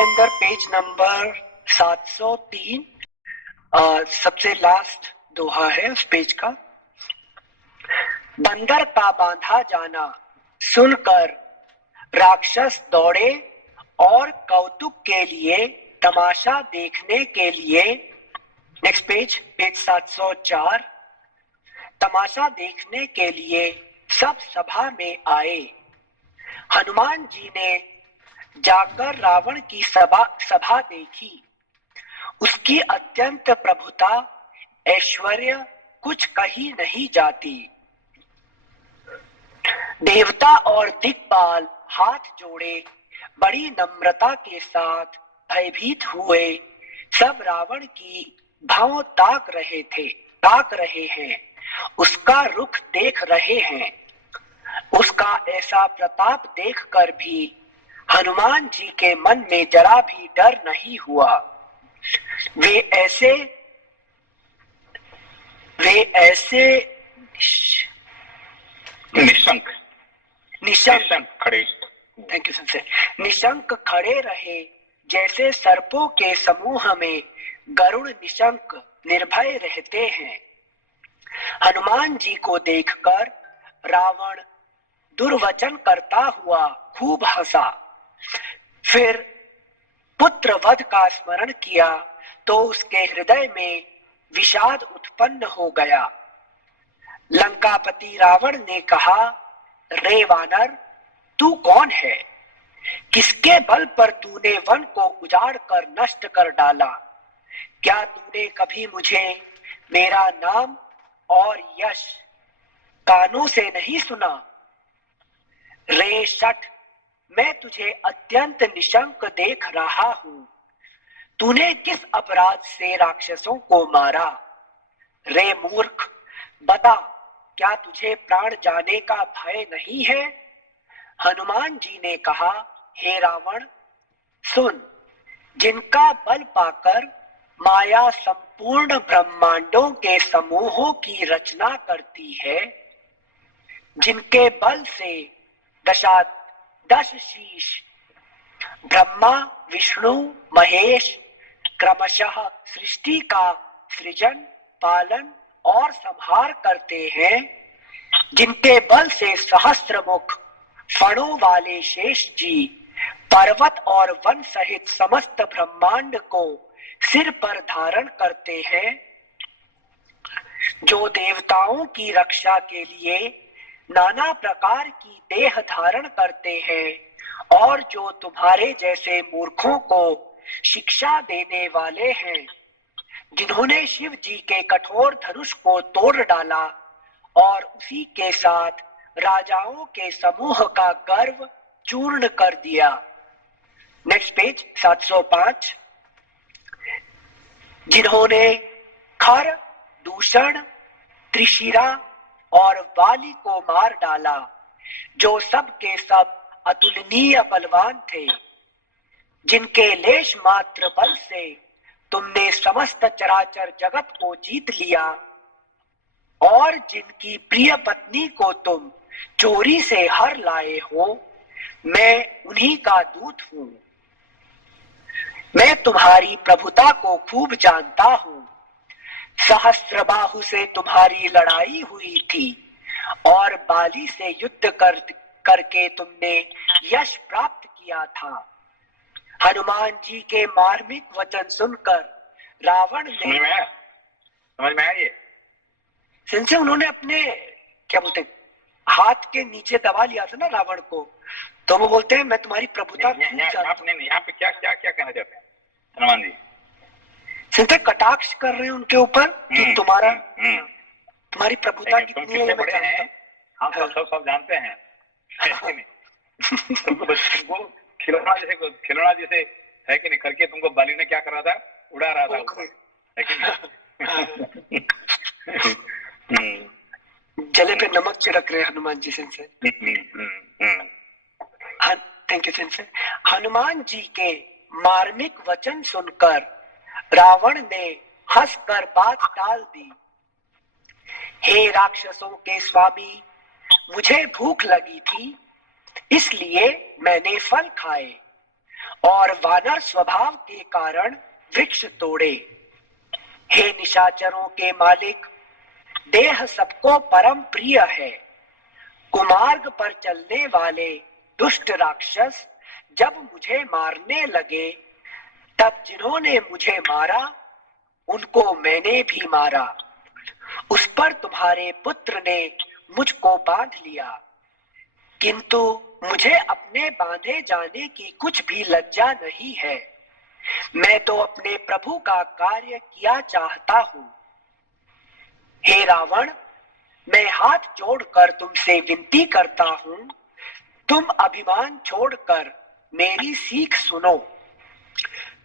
के अंदर page number 703 सबसे लास्ट दोहा है उस पेज का। बंदर का बांधा जाना सुनकर राक्षस दौड़े और कौतुक के लिए, तमाशा देखने के लिए। Next page, page 704। तमाशा देखने के लिए सब सभा में आए। हनुमान जी ने जाकर रावण की सभा देखी। उसकी अत्यंत प्रभुता, ऐश्वर्य कुछ कही नहीं जाती। देवता और दिक्पाल हाथ जोड़े बड़ी नम्रता के साथ भयभीत हुए सब रावण की भाव ताक रहे हैं, उसका रुख देख रहे हैं। उसका ऐसा प्रताप देखकर भी हनुमान जी के मन में जरा भी डर नहीं हुआ। वे ऐसे निशंक खड़े, थैंक यू सर, निशंक खड़े रहे जैसे सर्पों के समूह में गरुड़ निशंक निर्भय रहते हैं। हनुमान जी को देखकर रावण दुर्वचन करता हुआ खूब हंसा। फिर पुत्र वध का स्मरण किया तो उसके हृदय में विषाद उत्पन्न हो गया। लंकापति रावण ने कहा, रे वानर, तू कौन है? किसके बल पर तूने वन को उजाड़ कर नष्ट कर डाला? क्या तूने कभी मुझे मेरा नाम और यश कानों से नहीं सुना? रे शठ, मैं तुझे अत्यंत निशंक देख रहा हूं। तूने किस अपराध से राक्षसों को मारा? रे मूर्ख, बता, क्या तुझे प्राण जाने का भय नहीं है? हनुमान जी ने कहा, हे रावण, सुन, जिनका बल पाकर माया संपूर्ण ब्रह्मांडों के समूहों की रचना करती है, जिनके बल से दश शीश ब्रह्मा विष्णु महेश क्रमशः सृष्टि का सृजन पालन और संहार करते हैं, जिनके बल से सहस्त्रमुख फणों वाले शेष जी पर्वत और वन सहित समस्त ब्रह्मांड को सिर पर धारण करते हैं, जो देवताओं की रक्षा के लिए नाना प्रकार की देह धारण करते हैं और जो तुम्हारे जैसे मूर्खों को शिक्षा देने वाले हैं, जिन्होंने शिव जी के कठोर धनुष को तोड़ डाला और उसी के साथ राजाओं के समूह का गर्व चूर्ण कर दिया। Next page 705। जिन्होंने खर, दूषण, त्रिशिरा और वाली को मार डाला, जो सब के सब अतुलनीय बलवान थे, जिनके लेश मात्र बल से तुमने समस्त चराचर जगत को जीत लिया और जिनकी प्रिय पत्नी को तुम चोरी से हर लाए हो, मैं उन्हीं का दूत हूं। मैं तुम्हारी प्रभुता को खूब जानता हूं। सहस्त्रबाहु से तुम्हारी लड़ाई हुई थी और बाली से युद्ध करके तुमने यश प्राप्त किया था। हनुमान जी के मार्मिक वचन सुनकर रावण ने समझ में आया ये? सिंसे उन्होंने अपने क्या बोलते हाथ के नीचे दबा लिया था ना रावण को, तो वो बोलते हैं मैं तुम्हारी प्रभुता यहाँ पे क्या क्या क्या कहना चाहते हैं हनुमान जी? सिंसे कटाक्ष कर रहे हैं उनके ऊपर कि तुम्हारी प्रभुता कितनी है, बड़े हैं, हम सब जानते हैं। तुमको खिलौना जैसे है कि नहीं करके तुमको बाली ने क्या कर रहा था, उड़ा रहा था ऊपर, है कि नहीं? जले पे नमक छिड़क रहे हनुमान जी सिंसे। थैंक यू सिंसे। हनुमान जी के मार्मिक वचन सुनकर रावण ने हंसकर बात टाल दी। हे राक्षसों के स्वामी, मुझे भूख लगी थी, इसलिए मैंने फल खाए और वानर स्वभाव के कारण वृक्ष तोड़े। हे निशाचरों के मालिक, देह सबको परम प्रिय है। कुमार्ग पर चलने वाले दुष्ट राक्षस जब मुझे मारने लगे, तब जिन्होंने मुझे मारा उनको मैंने भी मारा। उस पर तुम्हारे पुत्र ने मुझको बांध लिया, किंतु मुझे अपने बांधे जाने की कुछ भी लज्जा नहीं है। मैं तो अपने प्रभु का कार्य किया चाहता हूँ। हे रावण, मैं हाथ जोड़कर तुमसे विनती करता हूँ, तुम अभिमान छोड़कर मेरी सीख सुनो।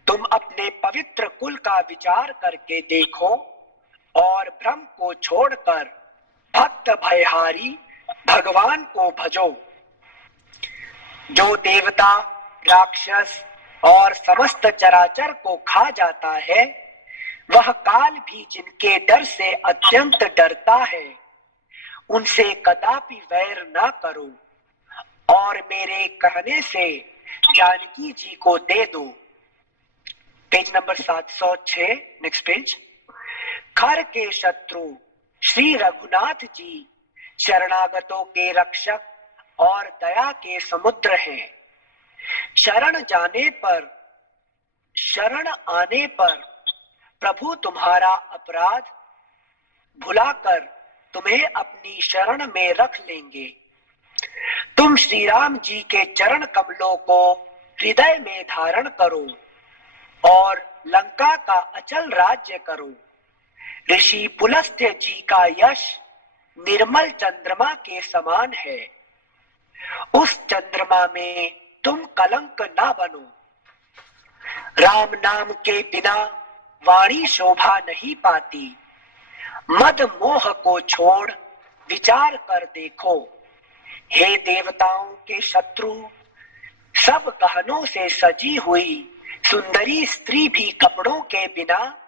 तुम अपने पवित्र कुल का विचार करके देखो और भ्रम को छोड़कर भक्त भयहारी भगवान को भजो। जो देवता, राक्षस और समस्त चराचर को खा जाता है, वह काल भी जिनके डर से अत्यंत डरता है। उनसे कदापि वैर ना करो और मेरे कहने से जानकी जी को दे दो। Page number 706, next page. खर के शत्रु श्री रघुनाथ जी शरणागतों के रक्षक और दया के समुद्र हैं। शरण आने पर प्रभु तुम्हारा अपराध भुलाकर तुम्हें अपनी शरण में रख लेंगे। तुम श्री राम जी के चरण कमलों को हृदय में धारण करो और लंका का अचल राज्य करो। ऋषि पुलस्त्य जी का यश निर्मल चंद्रमा के समान है। उस चंद्रमा में तुम कलंक ना बनो। राम नाम के बिना वाणी शोभा नहीं पाती। मद मोह को छोड़ विचार कर देखो। हे देवताओं के शत्रु, सब गहनों से सजी हुई सुंदरी स्त्री भी कपड़ों के बिना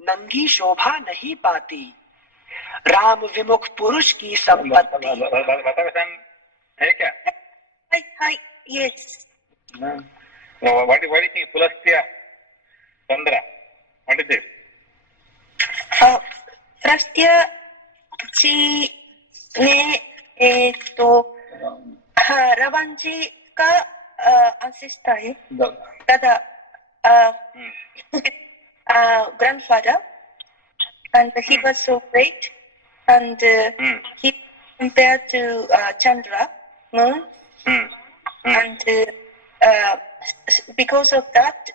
नंगी शोभा नहीं पाती। राम विमुख पुरुष की संपत्ति है क्या? Hi, yes. What is Pulastya Chandra? What is this? Pulastya जी ने रावण जी का ancestor है, दादा, grandfather, and he was so great, and he compared to Chandra, moon, and because of that,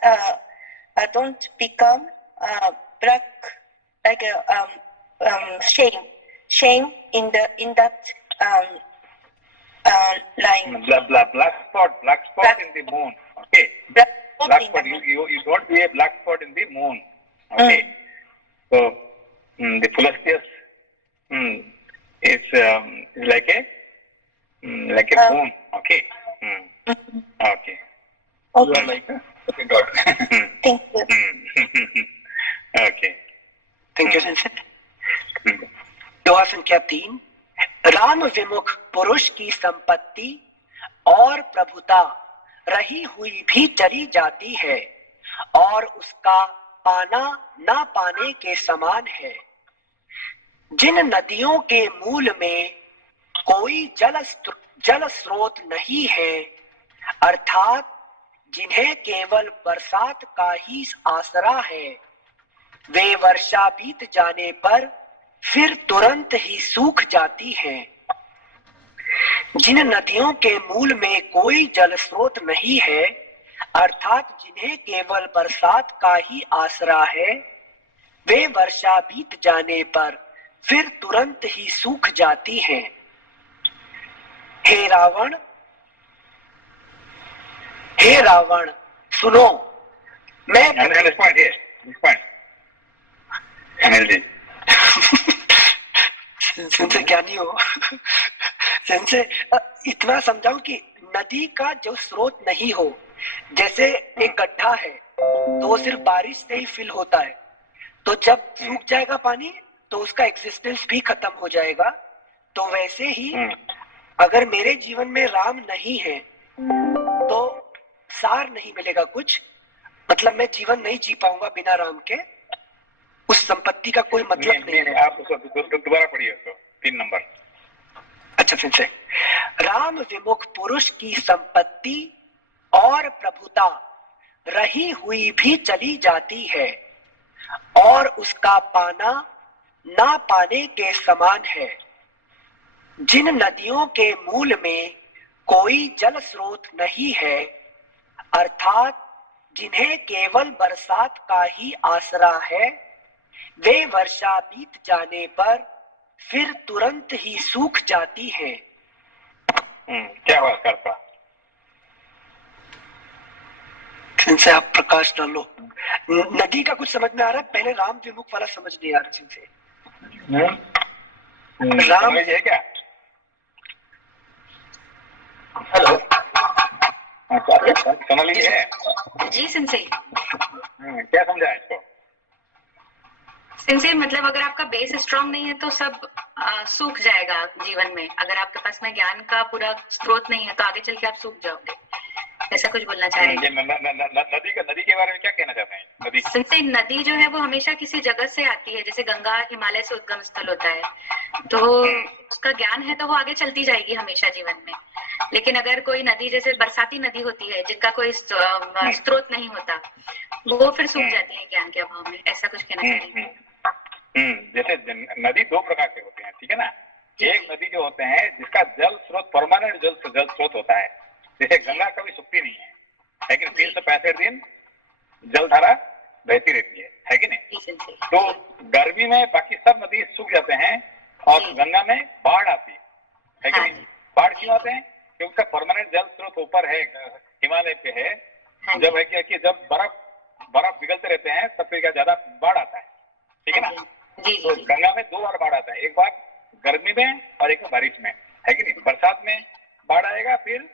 don't become black, like shame in that line. Black spot in the moon. Okay. Black spot. You don't be a black spot in the moon. Okay. So the Pulastyas is like a moon. Okay. Okay. Okay. You are like a god. Thank you. Okay. Thank you सेंसेट। दोहा संख्या 3। राम विमुख पुरुष की संपत्ति और प्रभुता रही हुई भी चली जाती है और उसका पाना ना पाने के समान है। जिन नदियों के मूल में कोई जल स्रोत नहीं है, अर्थात जिन्हें केवल बरसात का ही आसरा है, वे वर्षा बीत जाने पर फिर तुरंत ही सूख जाती हैं। जिन नदियों के मूल में कोई जल स्रोत नहीं है, अर्थात जिन्हें केवल बरसात का ही आसरा है, वे वर्षा बीत जाने पर फिर तुरंत ही सूख जाती हैं। हे रावण, सुनो, मैं सेंसे ज्ञानी हो। सेंसे इतना समझाऊं कि नदी का जो स्रोत नहीं हो, जैसे एक गड्ढा है तो वो सिर्फ बारिश से ही फिल होता है, तो जब सूख जाएगा पानी तो उसका एग्जिस्टेंस भी खत्म हो जाएगा। तो वैसे ही अगर मेरे जीवन में राम नहीं है तो सार नहीं मिलेगा कुछ, मतलब मैं जीवन नहीं जी पाऊंगा बिना राम के, उस संपत्ति का कोई मतलब नहीं। आप उसको दोबारा पढ़िए उसको, 3 नंबर। अच्छा फिर से, राम विमुख पुरुष की संपत्ति और प्रभुता रही हुई भी चली जाती है और उसका पाना ना पाने के समान है। जिन नदियों के मूल में कोई जल स्रोत नहीं है, अर्थात जिन्हें केवल बरसात का ही आसरा है, वे वर्षा बीत जाने पर फिर तुरंत ही सूख जाती हैं। क्या बात करता, इनसे आप प्रकाश डालो। नदी का कुछ समझ में आ रहा है, पहले राम विमुख वाला समझ नहीं आ रहा जिनसे। राम है क्या? हेलो, सोनाली जी है? जी सिंसे। क्या समझा इसको? सिंसे मतलब अगर आपका बेस स्ट्रांग नहीं है तो सब सूख जाएगा जीवन में। अगर आपके पास में ज्ञान का पूरा स्रोत नहीं है तो आगे चल के आप सूख जाओगे, ऐसा कुछ बोलना चाह रहे हैं। नदी के बारे में क्या कहना चाहते हैं? नदी सिंसे, नदी जो है वो हमेशा किसी जगह से आती है, जैसे गंगा हिमालय से उद्गम स्थल होता है, तो उसका ज्ञान है तो वो आगे चलती जाएगी हमेशा जीवन में। लेकिन अगर कोई नदी जैसे बरसाती नदी होती है जिनका कोई स्रोत नहीं होता, वो फिर सूख जाती है ज्ञान के अभाव में, ऐसा कुछ कहना चाह रहे हैं। जैसे नदी 2 प्रकार के होते हैं, ठीक है ना? एक नदी जो होते हैं जिसका जल स्रोत परमानेंट जल स्रोत होता है, जैसे गंगा कभी सूखती नहीं है, लेकिन 365 दिन जलधारा बहती रहती है कि नहीं? तो गर्मी में बाकी सब नदी सूख जाते हैं और गंगा में बाढ़ आती है कि नहीं? बाढ़ क्यों आते हैं? क्योंकि उसका परमानेंट जल स्रोत ऊपर है, हिमालय पे है। जब है कि जब बर्फ पिघलते रहते हैं तब फिर ज्यादा बाढ़ आता है, ठीक है ना? तो गंगा में 2 बार बाढ़ आता है, एक बार गर्मी में और एक बारिश में, है कि नहीं? बरसात में बाढ़ आएगा, फिर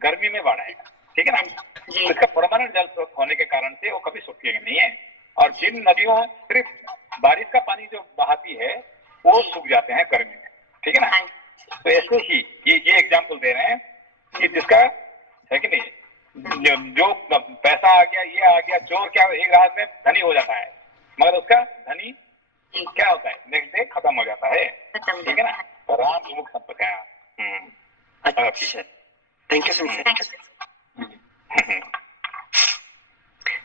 गर्मी में बाढ़ आएगा, ठीक है ना? तो इसका परमानेंट जल स्रोत होने के कारण से वो कभी सूखेगा नहीं है। और जिन नदियों सिर्फ बारिश का पानी जो बहाती है वो सूख जाते हैं गर्मी में, ठीक है ना? तो ऐसे ही ये एग्जाम्पल दे रहे हैं कि जिसका है कि नहीं, जो पैसा आ गया, ये आ गया, चोर क्या एक रात में धनी हो जाता है, मगर उसका धनी क्या होता है, नेक्स्ट डे खत्म हो जाता है, ठीक है ना? तो राम विमुख संपत्ति है। अच्छा, थैंक यू सर।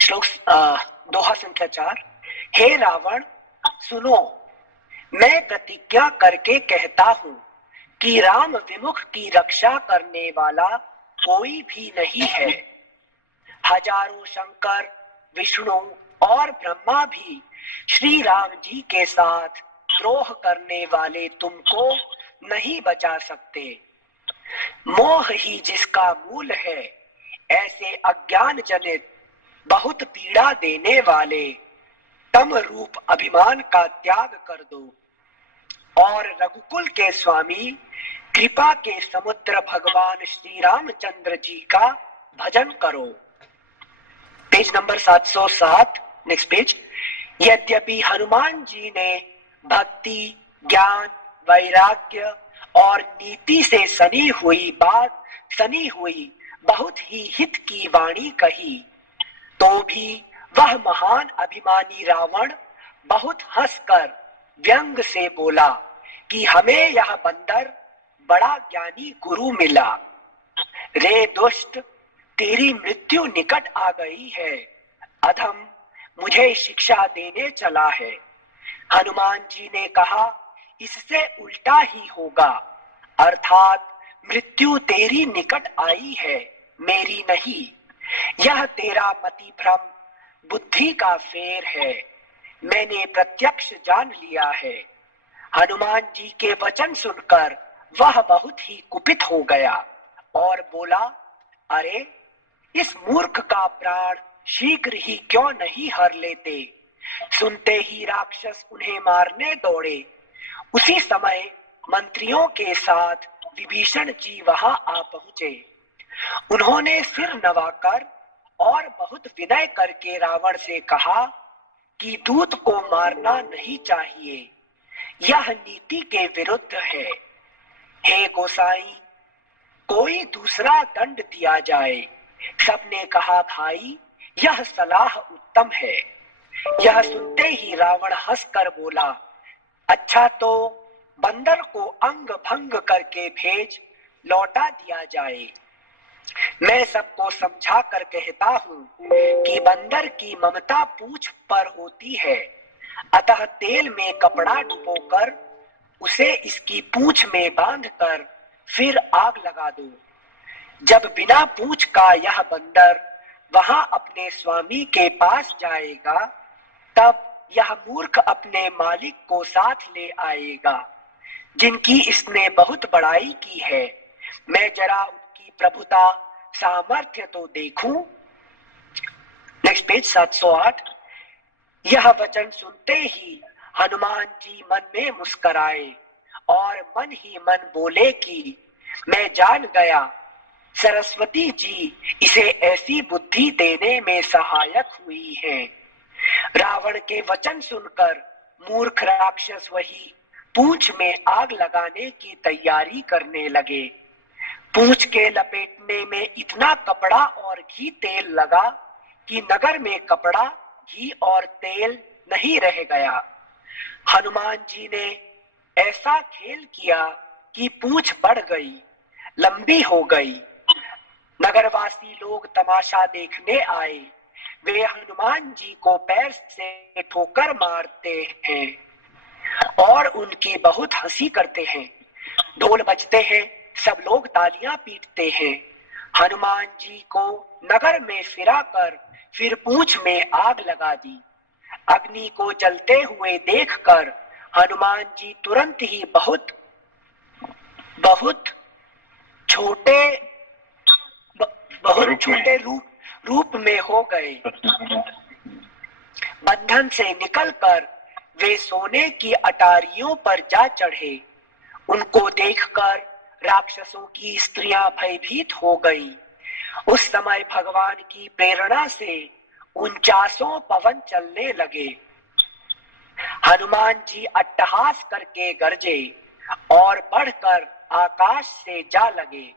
श्लोक दोहा संख्या 4। हे रावण सुनो, मैं प्रतिज्ञा करके कहता हूँ कि राम विमुख की रक्षा करने वाला कोई भी नहीं है। हजारों शंकर, विष्णु और ब्रह्मा भी श्री राम जी के साथ द्रोह करने वाले तुमको नहीं बचा सकते। मोह ही जिसका मूल है, ऐसे अज्ञान जनित बहुत पीड़ा देने वाले तम रूप अभिमान का त्याग कर दो और रघुकुल के स्वामी कृपा के समुद्र भगवान श्री रामचंद्र जी का भजन करो। Page number 707, next page. यद्यपि हनुमान जी ने भक्ति, ज्ञान, वैराग्य और नीति से सनी हुई बहुत ही हित की वाणी कही, तो भी वह महान अभिमानी रावण बहुत हंसकर व्यंग से बोला कि हमें यह बंदर बड़ा ज्ञानी गुरु मिला। रे दुष्ट, तेरी मृत्यु निकट आ गई है, अधम मुझे शिक्षा देने चला है। हनुमान जी ने कहा, इससे उल्टा ही होगा, अर्थात मृत्यु तेरी निकट आई है, मेरी नहीं। यह तेरा मति भ्रम बुद्धि का फेर है, मैंने प्रत्यक्ष जान लिया है। हनुमान जी के वचन सुनकर वह बहुत ही कुपित हो गया और बोला, अरे इस मूर्ख का प्राण शीघ्र ही क्यों नहीं हर लेते। सुनते ही राक्षस उन्हें मारने दौड़े। उसी समय मंत्रियों के साथ विभीषण जी वहां आ पहुंचे। उन्होंने सिर नवाकर और बहुत विनय करके रावण से कहा कि दूत को मारना नहीं चाहिए, यह नीति के विरुद्ध है। हे गोसाई, कोई दूसरा दंड दिया जाए, सबने कहा भाई यह सलाह उत्तम है। यह सुनते ही रावण हंसकर बोला, अच्छा तो बंदर को अंग भंग करके भेज लौटा दिया जाए। मैं सबको समझा कर कहता हूँ कि बंदर की ममता पूंछ पर होती है, अतः तेल में कपड़ा डुबोकर उसे इसकी पूंछ में बांधकर फिर आग लगा दो। जब बिना पूंछ का यह बंदर वहां अपने स्वामी के पास जाएगा, तब यह मूर्ख अपने मालिक को साथ ले आएगा, जिनकी इसने बहुत बड़ाई की है। मैं जरा उनकी प्रभुता सामर्थ्य तो देखूं। Next page 708। यह वचन सुनते ही हनुमान जी मन में मुस्कुराए और मन ही मन बोले कि मैं जान गया सरस्वती जी इसे ऐसी बुद्धि देने में सहायक हुई हैं। रावण के वचन सुनकर मूर्ख राक्षस वही पूंछ में आग लगाने की तैयारी करने लगे। पूंछ के लपेटने में इतना कपड़ा और घी तेल लगा कि नगर में कपड़ा, घी और तेल नहीं रह गया। हनुमान जी ने ऐसा खेल किया कि पूंछ बढ़ गई, लंबी हो गई। नगरवासी लोग तमाशा देखने आए। वे हनुमान जी को पैर से ठोकर मारते हैं और उनकी बहुत हंसी करते हैं। ढोल बजते हैं, सब लोग तालियां पीटते हैं। हनुमान जी को नगर में फिराकर फिर पूंछ में आग लगा दी। अग्नि को जलते हुए देखकर हनुमान जी तुरंत ही बहुत छोटे रूप में हो गए। बंधन से निकलकर वे सोने की अटारियों पर जा चढ़े। उनको देखकर राक्षसों की स्त्रियां भयभीत हो गईं। उस समय भगवान की प्रेरणा से 49 पवन चलने लगे। हनुमान जी अट्टहास करके गरजे और बढ़कर आकाश से जा लगे।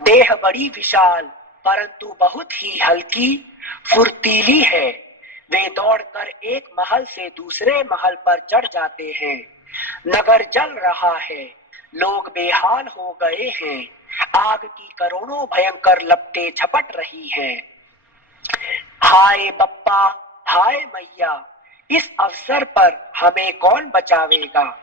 देह बड़ी विशाल परंतु बहुत ही हल्की फुर्तीली है। वे दौड़कर एक महल से दूसरे महल पर चढ़ जाते हैं। नगर जल रहा है, लोग बेहाल हो गए हैं। आग की करोड़ों भयंकर लपटें झपट रही हैं। हाय बप्पा, हाय मैया, इस अवसर पर हमें कौन बचावेगा।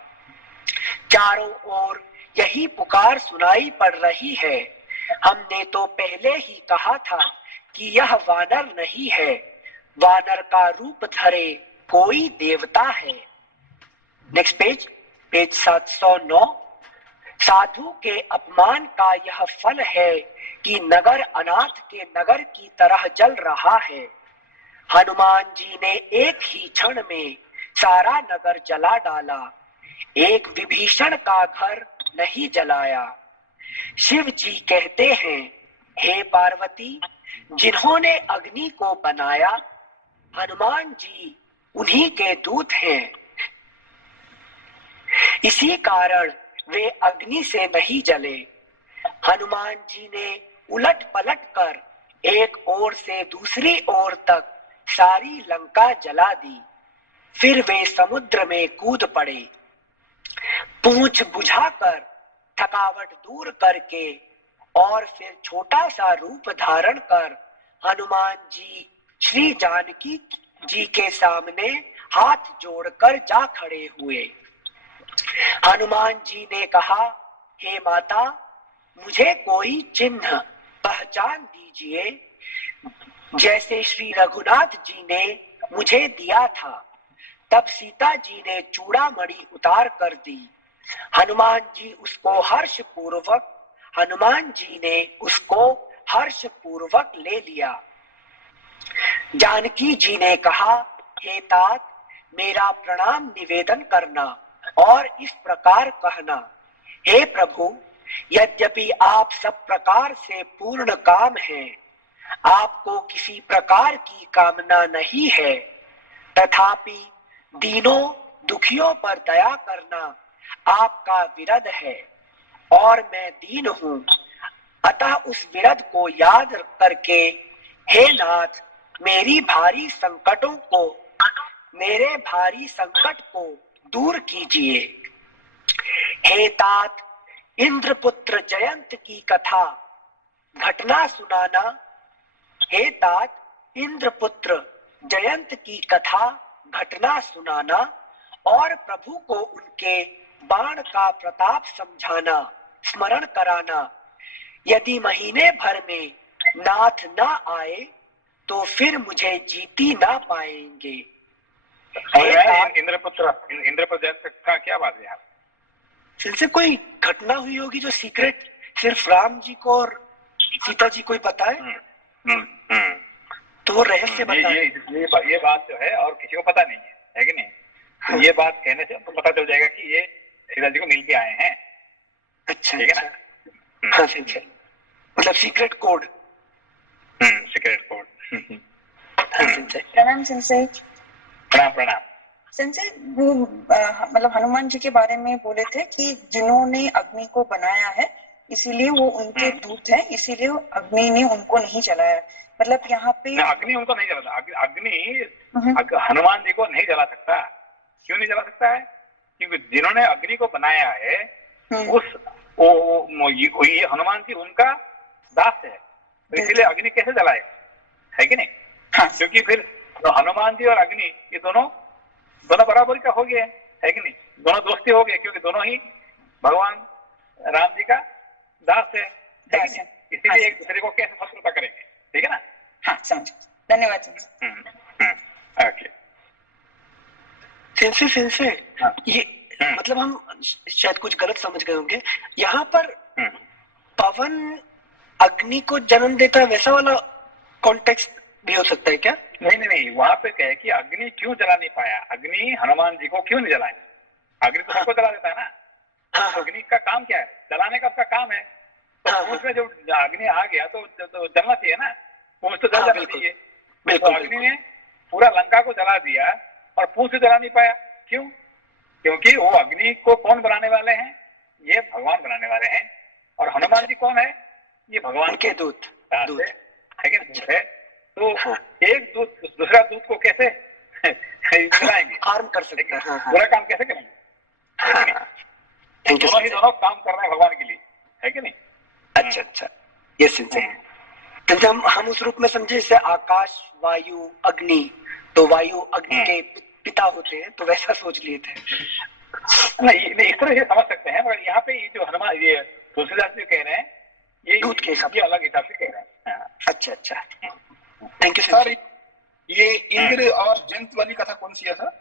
चारों ओर यही पुकार सुनाई पड़ रही है। हमने तो पहले ही कहा था कि यह वानर नहीं है, वानर का रूप धरे कोई देवता है। Next page, page 709। साधु के अपमान का यह फल है कि नगर अनाथ के नगर की तरह जल रहा है। हनुमान जी ने एक ही क्षण में सारा नगर जला डाला, एक विभीषण का घर नहीं जलाया। शिव जी कहते हैं, हे पार्वती, जिन्होंने अग्नि को बनाया हनुमान जी उन्हीं के दूत हैं। इसी कारण वे अग्नि से नहीं जले। हनुमान जी ने उलट पलट कर एक ओर से दूसरी ओर तक सारी लंका जला दी। फिर वे समुद्र में कूद पड़े। पूंछ बुझाकर थकावट दूर करके और फिर छोटा सा रूप धारण कर हनुमान जी श्री जानकी जी के सामने हाथ जोड़कर जा खड़े हुए। हनुमान जी ने कहा, हे माता, मुझे कोई चिन्ह पहचान दीजिए, जैसे श्री रघुनाथ जी ने मुझे दिया था। तब सीता जी ने चूड़ामणि उतार कर दी। हनुमान जी ने उसको हर्ष पूर्वक ले लिया। जानकी जी ने कहा, हे तात, मेरा प्रणाम निवेदन करना और इस प्रकार कहना, हे प्रभु, यद्यपि आप सब प्रकार से पूर्ण काम हैं, आपको किसी प्रकार की कामना नहीं है, तथापि दीनों दुखियों पर दया करना आपका विरध है और मैं दीन हूं, अतः उस विरध को याद करके हे नाथ मेरे भारी संकट को दूर कीजिए। हे तात इंद्रपुत्र जयंत की कथा घटना सुनाना। हे तात इंद्रपुत्र जयंत की कथा घटना सुनाना और प्रभु को उनके बाण का प्रताप समझाना, स्मरण कराना। यदि महीने भर में नाथ न आए तो फिर मुझे जीती ना पाएंगे। इंद्रपुत्र जयंत का क्या बात है? इनसे कोई घटना हुई होगी जो सीक्रेट सिर्फ राम जी को और सीता जी को ही पता है, तो वो रहस्य बता ये बात जो है और किसी को पता नहीं है कि नहीं? हाँ। तो ये बात कहने से तो पता चल जाएगा कि ये सीता जी को मिल के आए हैं। अच्छा, ठीक है ना? हाँ अच्छा, मतलब सीक्रेट कोड। Secret code. प्रणाम सेंसेई। प्रणाम। सेंसेई, वो मतलब हनुमान जी के बारे में बोले थे कि जिन्होंने अग्नि को बनाया है इसीलिए वो उनके दूत हैं, इसीलिए अग्नि ने उनको नहीं जलाया। मतलब यहाँ पे अग्नि उनको नहीं जलाता। अग्नि हनुमान जी को नहीं जला सकता। क्यों नहीं जला सकता है? क्योंकि जिन्होंने अग्नि को बनाया है ये हनुमान जी उनका दास है, तो इसीलिए अग्नि कैसे जलाए, है कि नहीं? हाँ। क्योंकि फिर हनुमान जी और अग्नि ये दोनों बराबरी का हो गया, है कि नहीं? दोनों दोस्ती हो गए, क्योंकि दोनों ही भगवान राम जी का दास है कि नहीं? इसीलिए एक दूसरे को कैसे शत्रुता करेंगे, ठीक है ना? हाँ, समझ। धन्यवाद सेंसेई। ओके। सेंसे ये मतलब हम शायद कुछ गलत समझ गए होंगे। यहाँ पर पवन अग्नि को जन्म देता है, वैसा वाला कॉन्टेक्स्ट भी हो सकता है क्या? नहीं, वहां पे कहे कि अग्नि क्यों जला नहीं पाया, अग्नि हनुमान जी को क्यों नहीं जलाए? अग्नि तो सबको जला देता है ना। हाँ। अग्नि का काम क्या है? जलाने का उसका काम है। तो पूंछ में जब अग्नि आ गया तो जलना चाहिए ना, पूंछ तो जल जाना चाहिए। तो अग्नि ने पूरा लंका को जला दिया और पूंछ जला नहीं पाया। क्यों? क्योंकि वो अग्नि को कौन बनाने वाले हैं? ये भगवान बनाने वाले हैं। और हनुमान जी कौन है? ये भगवान के दूत है कि दूत है। तो एक दूत दूसरा दूत को कैसे जलाएंगे? हार्म कर सकते हैं। बुरा काम कैसे करेंगे? दोनों ही दोनों काम कर रहे हैं भगवान के लिए, है कि नहीं? अच्छा, यस। हम उस रूप में समझे जैसे आकाश, वायु, अग्नि, तो वायु अग्नि के पिता होते हैं, तो वैसा सोच लिए थे। नहीं, इस तरह से समझ सकते हैं, मगर यहाँ पे ये जो हनुमान ये तुलसीदास जी कह रहे हैं ये अलग हिसाब से कह रहे हैं। अच्छा, थैंक यू सर। ये इंद्र और जयंत वाली कथा कौन सी है सर?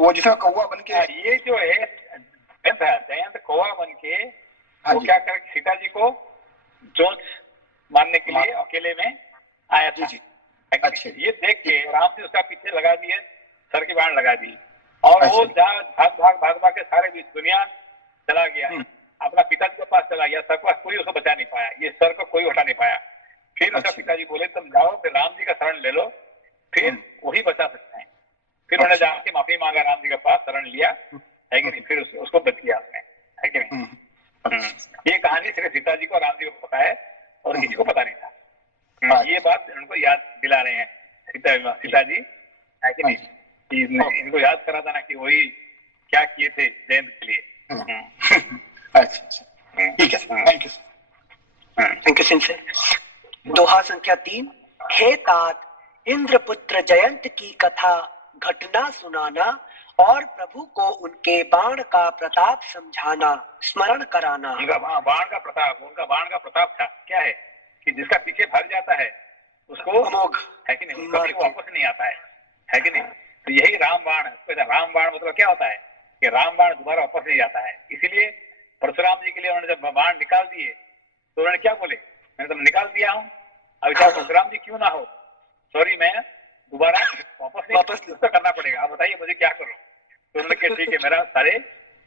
वो जिसमें कौवा बन के ये जो है जयंत कौवा बन के वो क्या कर सीता जी को चोंच मारने के लिए अकेले में आया था। अच्छा, ये देख के राम जी उसका पीछे लगा दिए, सर की बाण लगा दी और वो भाग के सारे दुनिया चला गया, अपना पिताजी के पास चला गया। सर को कोई उसको बचा नहीं पाया, ये सर को कोई उठा नहीं पाया। फिर उसका पिताजी बोले तुम जाओ, फिर राम जी का शरण ले लो, फिर वही बचा सकते हैं। फिर उन्होंने जाके माफी मांगा, राम जी के पास शरण लिया, है कि नहीं? फिर उसको बच किया उसने, है कि नहीं? ये कहानी सिर्फ सीता जी को राम जी को पता है और किसी को पता नहीं था। ये बात उनको याद दिला रहे हैं सीता जी, है कि नहीं? इनको याद करा था ना कि वही क्या किए थे जयंत के लिए। अच्छा, ठीक है सर, थैंक यू सिंसे। दोहा संख्या 3। हे तात इंद्रपुत्र जयंत की कथा घटना सुनाना और प्रभु को उनके बाण का प्रताप समझाना, स्मरण कराना। उनका बाण का प्रताप था क्या है कि जिसका पीछे भाग जाता है उसको अमोघ, है कि नहीं, कभी वापस नहीं आता है कि नहीं? तो यही राम बाण मतलब क्या होता है कि राम बाण दोबारा वापस नहीं जाता है। इसीलिए परशुराम जी के लिए उन्होंने जब बाण निकाल दिए तो उन्होंने क्या बोले, मैंने तो निकाल दिया हूँ, अब चाहे परशुराम जी क्यों ना हो, सॉरी मैं दोबारा वापस तो करना पड़ेगा, आप बताइए मुझे क्या करूं? तो उन्होंने कहा ठीक है, मेरा सारे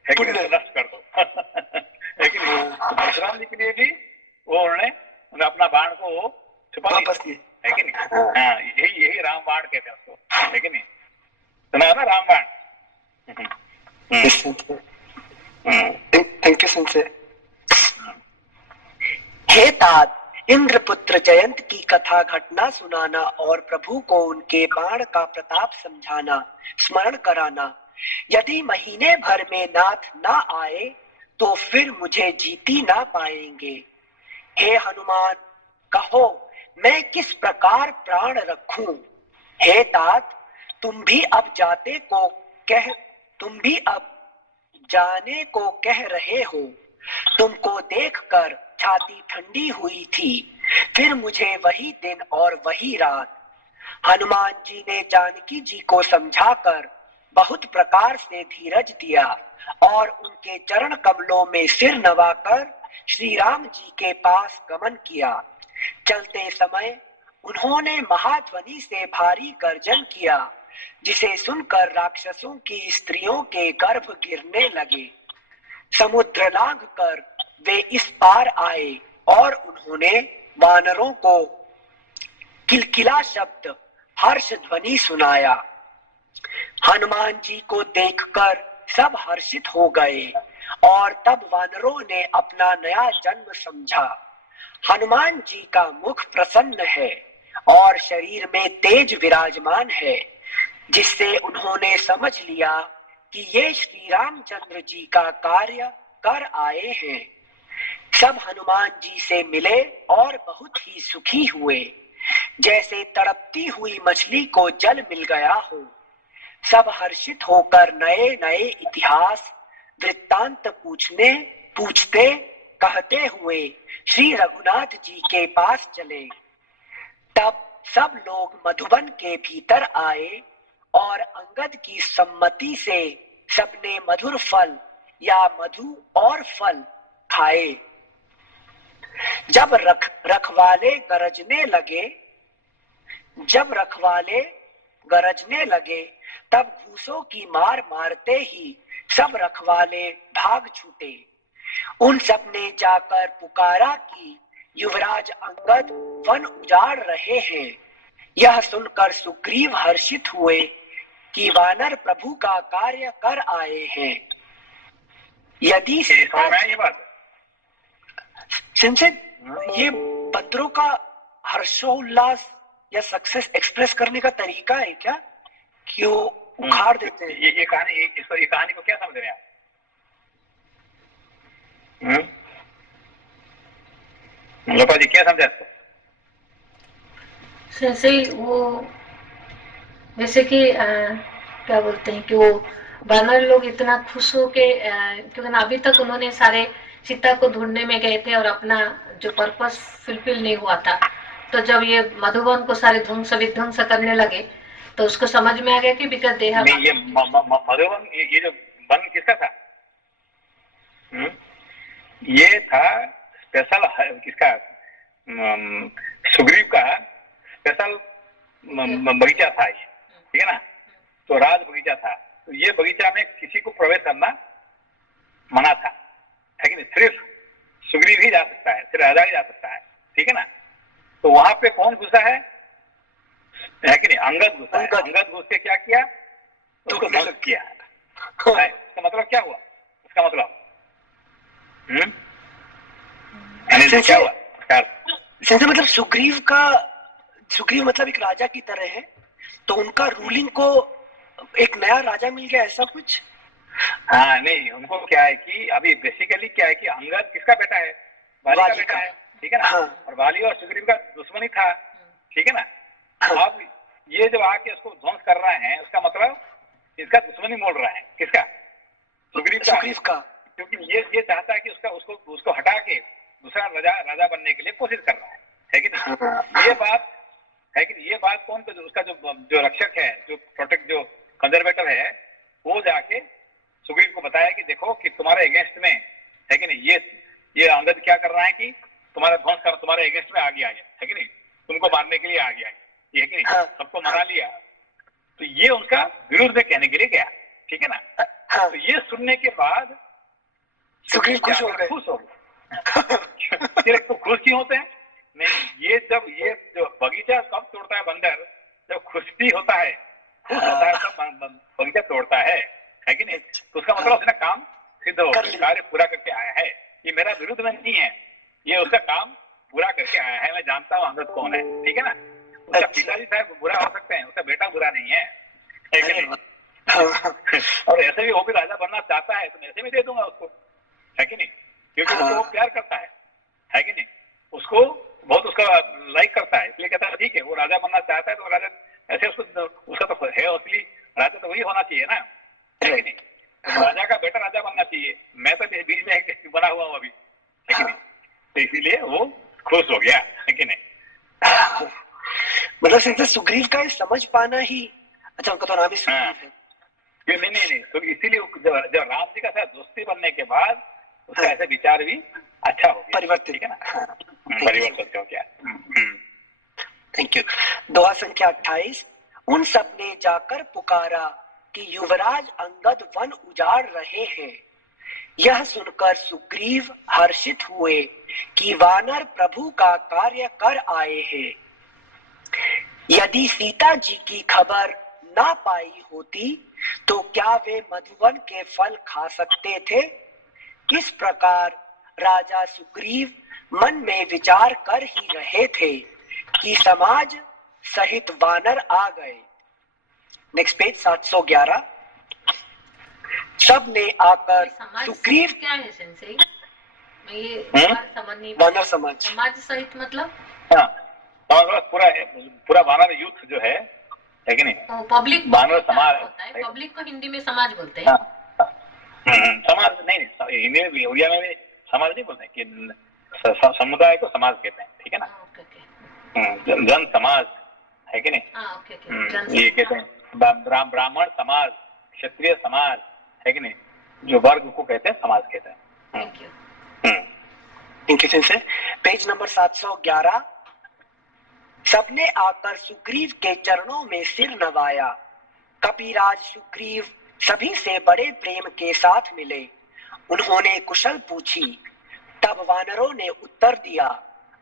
नष्ट कर दो। है कि नहीं? परशुराम जी के लिए भी वो उन्होंने अपना बाण को छुपा दिया, है कि नहीं? हाँ, यही राम बाण कहते हैं उसको, है कि नहीं? सुना ना राम बाण? Thank you संसे। हे तात इंद्रपुत्र जयंत की कथा घटना सुनाना और प्रभु को उनके बाण का प्रताप समझाना, स्मरण कराना। यदि महीने भर में नाथ ना आए तो फिर मुझे जीती ना पाएंगे। हे हनुमान, कहो मैं किस प्रकार प्राण रखूं। हे तात, तुम भी अब जाने को कह रहे हो। तुमको देखकर छाती ठंडी हुई थी, फिर मुझे वही दिन और वही रात। हनुमान जी ने जानकी जी को समझाकर बहुत प्रकार से धीरज दिया और उनके चरण कमलों में सिर नवाकर श्री राम जी के पास गमन किया। चलते समय उन्होंने महाध्वनि से भारी गर्जन किया, जिसे सुनकर राक्षसों की स्त्रियों के गर्भ गिरने लगे। समुद्र लांघ कर वे इस पार आए और उन्होंने वानरों को किलकिला शब्द हर्ष ध्वनि सुनाया। हनुमान जी को देखकर सब हर्षित हो गए और तब वानरों ने अपना नया जन्म समझा। हनुमान जी का मुख प्रसन्न है और शरीर में तेज विराजमान है, जिससे उन्होंने समझ लिया कि ये श्री रामचंद्र जी का कार्य कर आए हैं। सब हनुमान जी से मिले और बहुत ही सुखी हुए, जैसे तड़पती हुई मछली को जल मिल गया हो। सब हर्षित होकर नए नए इतिहास वृत्तांत पूछते कहते हुए श्री रघुनाथ जी के पास चले। तब सब लोग मधुबन के भीतर आए और अंगद की सम्मति से सबने मधुर फल या मधु और फल खाए। जब रखवाले गरजने लगे तब घूसों की मार मारते ही सब रखवाले भाग छूटे। उन सब ने जाकर पुकारा कि युवराज अंगद वन उजाड़ रहे हैं। यह सुनकर सुग्रीव हर्षित हुए कि वानर प्रभु का कार्य कर आए हैं। यदि ये बंदरों का हर्षोल्लास या सक्सेस एक्सप्रेस करने का तरीका है क्या, कि वो उखाड़ देते हैं? ये कहानी को क्या समझ रहे हैं आप? लोपा जी क्या समझा इसको? जैसे वो जैसे कि क्या बोलते हैं कि वो वानर लोग इतना खुश हो के क्योंकि अभी तक उन्होंने सारे सीता को ढूंढने में गए थे और अपना जो पर्पस फुलफिल नहीं हुआ था, तो जब ये मधुबन को सारे विध्वंस करने लगे तो उसको समझ में आ गया कि बिकॉज दे हैव ये मधुबन ये जो वन किसका था? ये था स्पेशल किसका? सुग्रीव का स्पेशल बगीचा था ये, ठीक है ना? तो राज बगीचा था, तो ये बगीचा में किसी को प्रवेश करना मना था, है कि नहीं? सिर्फ सुग्रीव ही जा सकता है, सिर्फ राजा ही जा सकता है, ठीक है ना? तो वहां पे कौन घुसा है कि नहीं? अंगद घुसा है। अंगद घुस के क्या किया? उसको ध्वंस किया। इसका मतलब क्या हुआ? इसका मतलब क्या हुआ? मतलब सुग्रीव मतलब एक राजा की तरह है, तो उनका रूलिंग को एक नया राजा मिल गया, ऐसा कुछ? हाँ, नहीं, उनको क्या है कि अभी बेसिकली क्या है कि अंगद किसका बेटा है? वाली का बेटा है, ठीक है ना? हाँ। और वाली और सुग्रीव का दुश्मनी था, ठीक है ना? हाँ। अब ये जो आके उसको ध्वंस कर रहे हैं, उसका मतलब इसका दुश्मनी मोड़ रहा है। किसका? सुग्रीव का। क्योंकि ये चाहता है कि उसको हटा के दूसरा राजा बनने के लिए कोशिश कर रहा है कि नहीं? ये बात है कि ये बात कौन? तो उसका जो रक्षक है, जो प्रोटेक्ट, जो कंजर्वेटर है, वो जाके सुग्रीव को बताया कि देखो कि तुम्हारे अगेंस्ट में, है कि नहीं, ये अंगद क्या कर रहा है कि तुम्हारा ध्वंस कर, तुम्हारे अगेंस्ट में आ गया है कि नहीं? तुमको मारने के लिए आ गया है, ये कि नहीं? सबको मना लिया, तो ये उसका विरुद्ध में कहने के लिए गया, ठीक है ना? तो ये सुनने के बाद सुग्रीव खुश हो गए। तो खुश क्यों होते हैं? नहीं, ये जो बगीचा कब तोड़ता है बंदर? जब खुशी होता है, खुश होता है तब बगीचा तोड़ता है कि नहीं? तो उसका मतलब उसने काम सिद्ध हो गया, कार्य पूरा करके आया है। ये मेरा विरुद्ध में नहीं है, ये उसका काम बुरा करके आया है, मैं जानता हूँ हमदर्द कौन है, ठीक है ना। उसका पिताजी शायद बुरा हो सकते हैं, उसका बेटा बुरा नहीं है कि नहीं? और ऐसे भी वो भी राजा बनना चाहता है तो मैं ऐसे भी दे दूंगा उसको, है कि नहीं, क्योंकि उसको वो प्यार करता है कि नहीं, उसको बहुत उसका लाइक करता है, इसलिए कहता है ठीक है वो राजा बनना चाहता है तो राजा ऐसे उसको, उसका तो है असली राजा तो वही होना चाहिए ना, है कि नहीं। तो राजा का बेटा राजा बनना चाहिए, मैं तो बीच में बना हुआ हूँ अभी, है कि नहीं, तो इसीलिए वो खुश हो गया, है कि नहीं। मतलब सिंह सुग्रीव का ये समझ पाना ही, अच्छा उनका तो नाम ही सुग्रीव है। नहीं तो इसीलिए जब राम जी का साथ दोस्ती बनने के बाद उसका ऐसे विचार भी अच्छा हो गया, परिवर्तित, ठीक है ना, परिवर्तित हो गया। Thank you. दोहा संख्या 28। उन सब ने जाकर पुकारा कि युवराज अंगद वन उजाड़ रहे हैं। यह सुनकर सुग्रीव हर्षित हुए कि वानर प्रभु का कार्य कर आए हैं। यदि सीता जी की खबर ना पाई होती तो क्या वे मधुवन के फल खा सकते थे। किस प्रकार राजा सुग्रीव मन में विचार कर ही रहे थे कि समाज सहित वानर आ गए। Next page 711। सब ने आकर सुग्रीव, क्या है सेंसे, मैं ये समझ नहीं, वानर समाज, समाज सहित मतलब पूरा वानर यूथ जो है कि नहीं, तो पब्लिक वानर समाज होता है, पब्लिक को हिंदी में समाज बोलते हैं। समाज नहीं, हिंदी में भी उड़िया में भी समाज नहीं बोलते कि समुदाय को समाज कहते हैं, ठीक है ना। जन समाज है कि नहीं, ये कहते हैं ब्राह्मण समाज, क्षत्रिय समाज, है कि नहीं, जो वर्ग को कहते हैं समाज कहते हैं। थैंक यू से। Page number 711। सबने आकर सुग्रीव के चरणों में सिर नवाया। कपिराज सुग्रीव सभी से बड़े प्रेम के साथ मिले। उन्होंने कुशल पूछी। तब वानरों ने उत्तर दिया,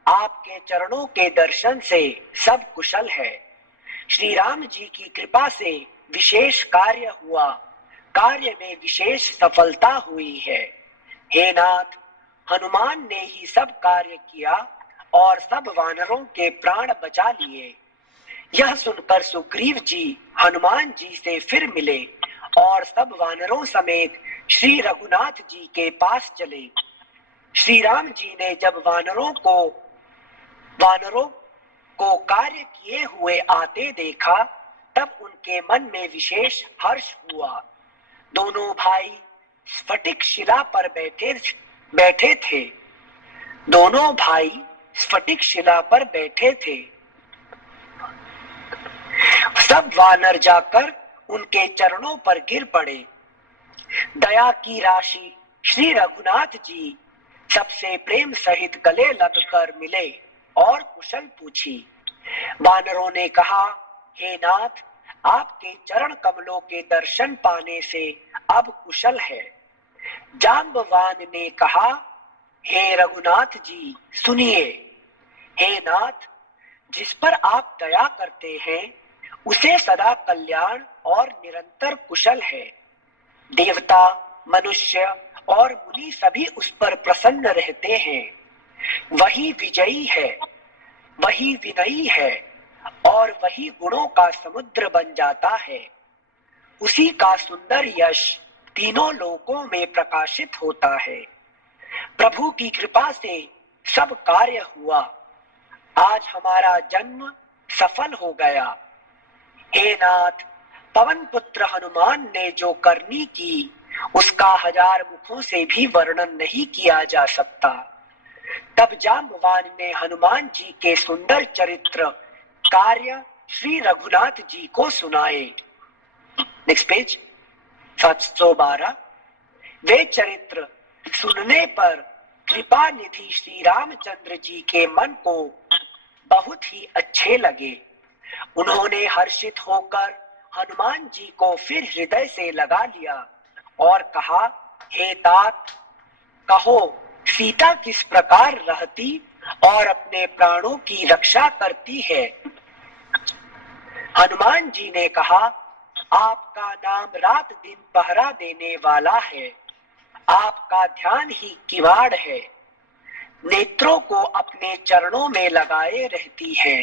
आपके चरणों के दर्शन से सब कुशल है। श्री राम जी की कृपा से विशेष कार्य हुआ, कार्य में विशेष सफलता हुई है। हे नाथ, हनुमान ने ही सब कार्य किया और सब वानरों के प्राण बचा लिए। यह सुनकर सुग्रीव जी हनुमान जी से फिर मिले और सब वानरों समेत श्री रघुनाथ जी के पास चले। श्री राम जी ने जब वानरों को कार्य किए हुए आते देखा तब उनके मन में विशेष हर्ष हुआ। दोनों भाई स्फटिक शिला पर बैठे थे। दोनों भाई स्फटिक शिला पर बैठे थे। सब वानर जाकर उनके चरणों पर गिर पड़े। दया की राशि श्री रघुनाथ जी सबसे प्रेम सहित गले लगकर मिले और कुशल पूछी। वानरों ने कहा, हे नाथ, आपके चरण कमलों के दर्शन पाने से अब कुशल है। जांबवान ने कहा, हे रघुनाथ जी सुनिए। हे नाथ, जिस पर आप दया करते हैं उसे सदा कल्याण और निरंतर कुशल है। देवता, मनुष्य और मुनि सभी उस पर प्रसन्न रहते हैं। वही विजयी है, वही विनयी है और वही गुणों का समुद्र बन जाता है। उसी का सुंदर यश तीनों लोकों में प्रकाशित होता है। प्रभु की कृपा से सब कार्य हुआ। आज हमारा जन्म सफल हो गया। हे नाथ, पवन पुत्र हनुमान ने जो करनी की उसका 1000 मुखों से भी वर्णन नहीं किया जा सकता। तब जांबवान ने हनुमान जी के सुंदर चरित्र कार्य श्री रघुनाथ जी को सुनाए। Next page 712। वे चरित्र सुनने पर कृपा निधि श्री रामचंद्र जी के मन को बहुत ही अच्छे लगे। उन्होंने हर्षित होकर हनुमान जी को फिर हृदय से लगा लिया और कहा, हे तात, कहो सीता किस प्रकार रहती और अपने प्राणों की रक्षा करती है। हनुमान जी ने कहा, आपका नाम रात दिन पहरा देने वाला है। आपका ध्यान ही किवाड़ है। नेत्रों को अपने चरणों में लगाए रहती है,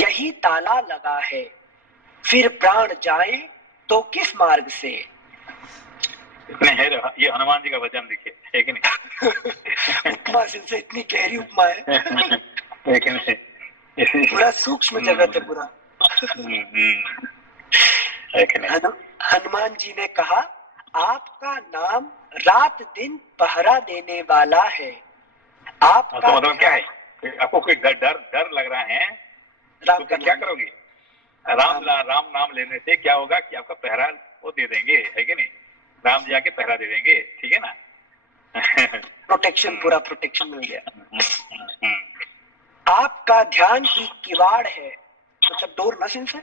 यही ताला लगा है, फिर प्राण जाए तो किस मार्ग से। इतने है ये हनुमान जी का वचन लिखे है कि नहीं? उपमा से इतनी गहरी उपमा है, है कि नहीं? पूरा सूक्ष्म जगत है पूरा। है कि नहीं? हनुमान जी ने कहा, आपका नाम रात दिन पहरा देने वाला है। आपका तो मतलब क्या है, आपको कोई डर लग रहा है तो क्या करोगे? राम नाम लेने से क्या होगा कि आपका पहरा वो दे देंगे, है कि नहीं? राम जी आके पहरा दे देंगे, ठीक है ना? प्रोटेक्शन, पूरा प्रोटेक्शन मिल गया। आपका ध्यान ही किवाड़ है, मतलब डोर ना सेंस है।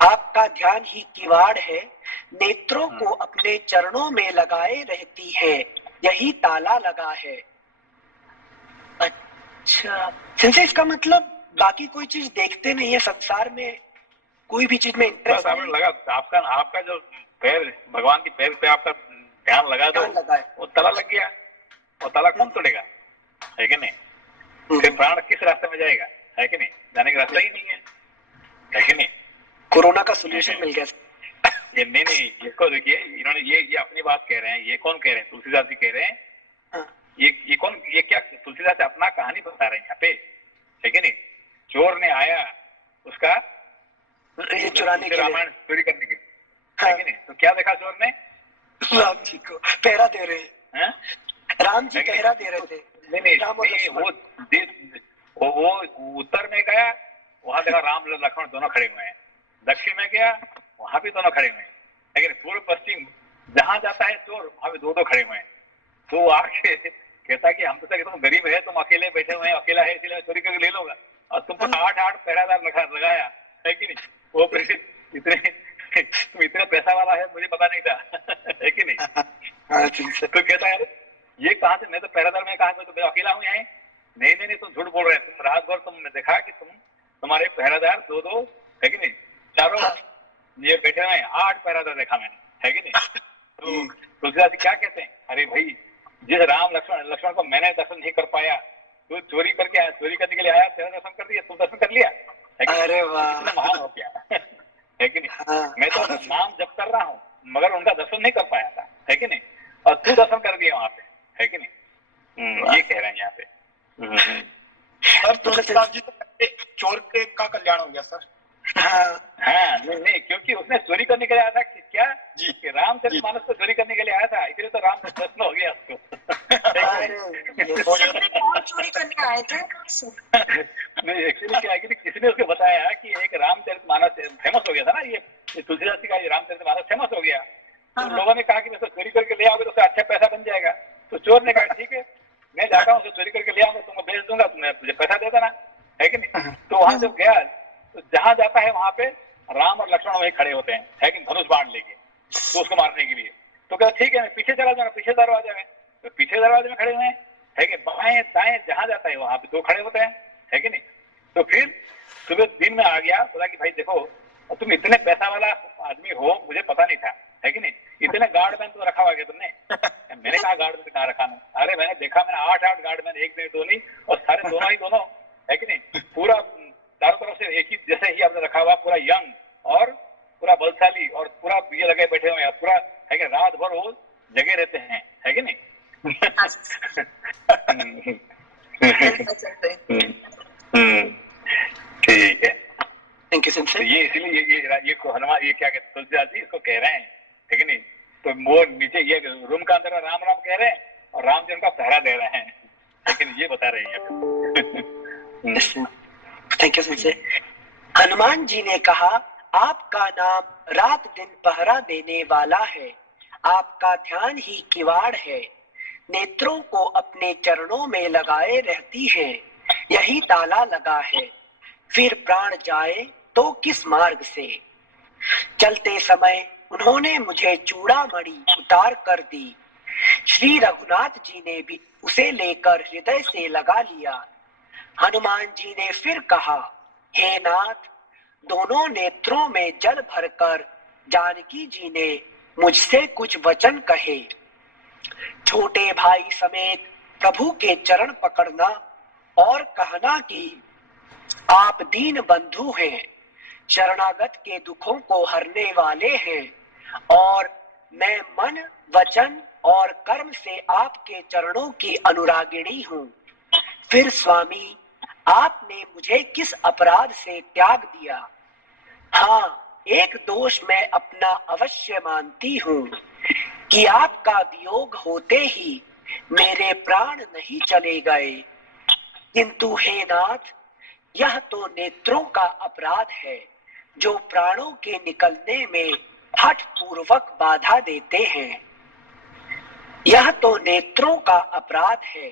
आपका ध्यान ही किवाड़ है, नेत्रों को अपने चरणों में लगाए रहती है, यही ताला लगा है। अच्छा सेंसे, इसका मतलब बाकी कोई चीज देखते नहीं है संसार में, कोई भी चीज में इंटरेस्ट नहीं लगा। आपका जो पैर, भगवान की पैर पे आपका ध्यान लगा दो, वो ताला लग गया। वो ताला कौन तोड़ेगा, है कि नहीं? फिर प्राण किस रास्ते में जाएगा, है कि नहीं? जाने का रास्ता ही नहीं है कि नहीं? कोरोना का सोल्यूशन मिल गया। ये नहीं, इसको देखिए, इन्होंने ये अपनी बात कह रहे हैं। ये कौन कह रहे हैं? तुलसीदास जी कह रहे हैं। ये कौन, ये क्या तुलसीदास से अपना कहानी बता रहे हैं यहाँ पे, है कि नहीं? चोर ने आया उसका चुराने के लिए, रामायण चोरी करने के लिए, है कि नहीं? तो क्या देखा चोर ने? राम जी को पहरा दे रहे हैं। राम जी पहरा दे रहे थे। नहीं, वो उत्तर में गया, वहां देखा राम लक्ष्मण दोनों खड़े हुए हैं। दक्षिण में गया, वहां भी दोनों खड़े हुए हैं। लेकिन पूर्व पश्चिम जहां जाता है चोर, वहां भी दो खड़े हुए हैं। तो आके कहता कि हम तो तुम गरीब है, तुम अकेले बैठे हुए हैं, अकेला है इसलिए चोरी करके ले लूंगा, और तुमको 8 पहरादार लगाया, है कि नहीं? वो तुम इतने पैसा वाला है, मुझे पता नहीं था, है कि नहीं? तो कहता है ये कहां से, मैं तो पहरादार में कहा, तो मैं अकेला हूँ यहाँ। नहीं, तुम झूठ बोल रहे हैं। तुम रात भर तुमने देखा कि तुम्हारे पहरादार दो, है कि नहीं? चारों ये बैठे हुए हैं, 8 पहरादार देखा मैंने, है कि नहीं? तो तुलसीदास जी क्या कहते हैं? अरे भाई, जिस राम लक्ष्मण को मैंने दर्शन नहीं कर पाया, तू चोरी करके आया, चोरी करने के लिए आया, तेरा दर्शन कर दिया, तू दर्शन कर लिया, है कि? अरे वाह, महान हो गया, है कि नहीं? मैं तो नाम जप कर रहा हूँ, मगर उनका दर्शन नहीं कर पाया था, है कि नहीं? और तू दर्शन कर दिया वहां पे, है कि नहीं? ये कह रहे हैं यहाँ पे। सर तुलसीदास जी तो चोर के का कल्याण हो गया सर। हाँ, नहीं, क्योंकि उसने चोरी करने के लिए आया था कि क्या जी, कि रामचरितमानस को चोरी करने के लिए आया था, इसलिए तो राम दर्शन हो गया उसको। कौन चोरी करने आए थे? नहीं, एक्चुअली क्या है कि किसी ने उसको बताया कि एक रामचरितमानस फेमस हो गया था ना, ये तुलसीदास जी का ये रामचरितमानस फेमस हो गया। तो लोगों ने कहा कि मैं तो चोरी करके ले आओगे तो उससे अच्छा पैसा बन जाएगा। तो चोर ने कहा ठीक है, मैं जाता हूँ, चोरी करके ले आऊंगा, तुमको बेच दूंगा, तुम्हें मुझे पैसा दे देना, है कि नहीं? तो वहां जब गया, तो जहां जाता है वहां पे राम और लक्ष्मण वहीं खड़े होते हैं, है कि धनुष बाण लेके, तो उसको मारने के लिए। तो कहता ठीक है, मैं पीछे चला जाऊंगा, पीछे दरवाजे में। तो पीछे दरवाजे में खड़े हुए हैं, है कि बाएं दाएं जहां जाता है वहां पे 2 खड़े होते हैं, है कि नहीं? तो फिर सुबह दिन में आ गया, बोला कि भाई देखो, तुम इतने पैसा वाला आदमी हो, मुझे पता नहीं था, है कि नहीं? इतने गार्डमैन तो रखा हुआ तुमने। मैंने कहा गार्डमैन कहाँ रखा? अरे मैंने देखा, मैंने 8 गार्डमैन, एक नहीं दो नहीं, और सारे दोनों ही दोनों, है कि नहीं? पूरा चारों तरफ से एक ही जैसे ही आपने रखा हुआ, पूरा यंग और पूरा बलशाली और पूरा ये लगे बैठे हुए हैं, पूरा, है कि रात भर वो जगे रहते हैं, है कि नहीं? ठीक है, थैंक यू सर। ये इसीलिए ये हनुमान, ये क्या कहते हैं, तुलसीदास जी इसको कह रहे हैं, है कि नहीं? तो वो नीचे ये रूम का अंदर राम राम कह रहे हैं, और राम जी उनका पहरा दे रहे हैं, लेकिन ये बता रहे हैं। Thank you sir. Hanuman ji ने कहा, आपका नाम रात दिन पहरा देने वाला है, आपका ध्यान ही किवाड़ है, नेत्रों को अपने चरणों में लगाए रहती है, यही ताला लगा है, फिर प्राण जाए तो किस मार्ग से। चलते समय उन्होंने मुझे चूड़ामणि उतार कर दी, श्री रघुनाथ जी ने भी उसे लेकर हृदय से लगा लिया। हनुमान जी ने फिर कहा, हे नाथ, दोनों नेत्रों में जल भरकर जानकी जी ने मुझसे कुछ वचन कहे। छोटे भाई समेत प्रभु के चरण पकड़ना और कहना कि आप दीन बंधु हैं, शरणागत के दुखों को हरने वाले हैं और मैं मन, वचन और कर्म से आपके चरणों की अनुरागिणी हूँ। फिर स्वामी, आपने मुझे किस अपराध से त्याग दिया? हाँ, एक दोष मैं अपना अवश्य मानती हूँ कि आपका वियोग होते ही मेरे प्राण नहीं चले गए, किंतु हे नाथ, यह तो नेत्रों का अपराध है जो प्राणों के निकलने में हठ पूर्वक बाधा देते हैं। यह तो नेत्रों का अपराध है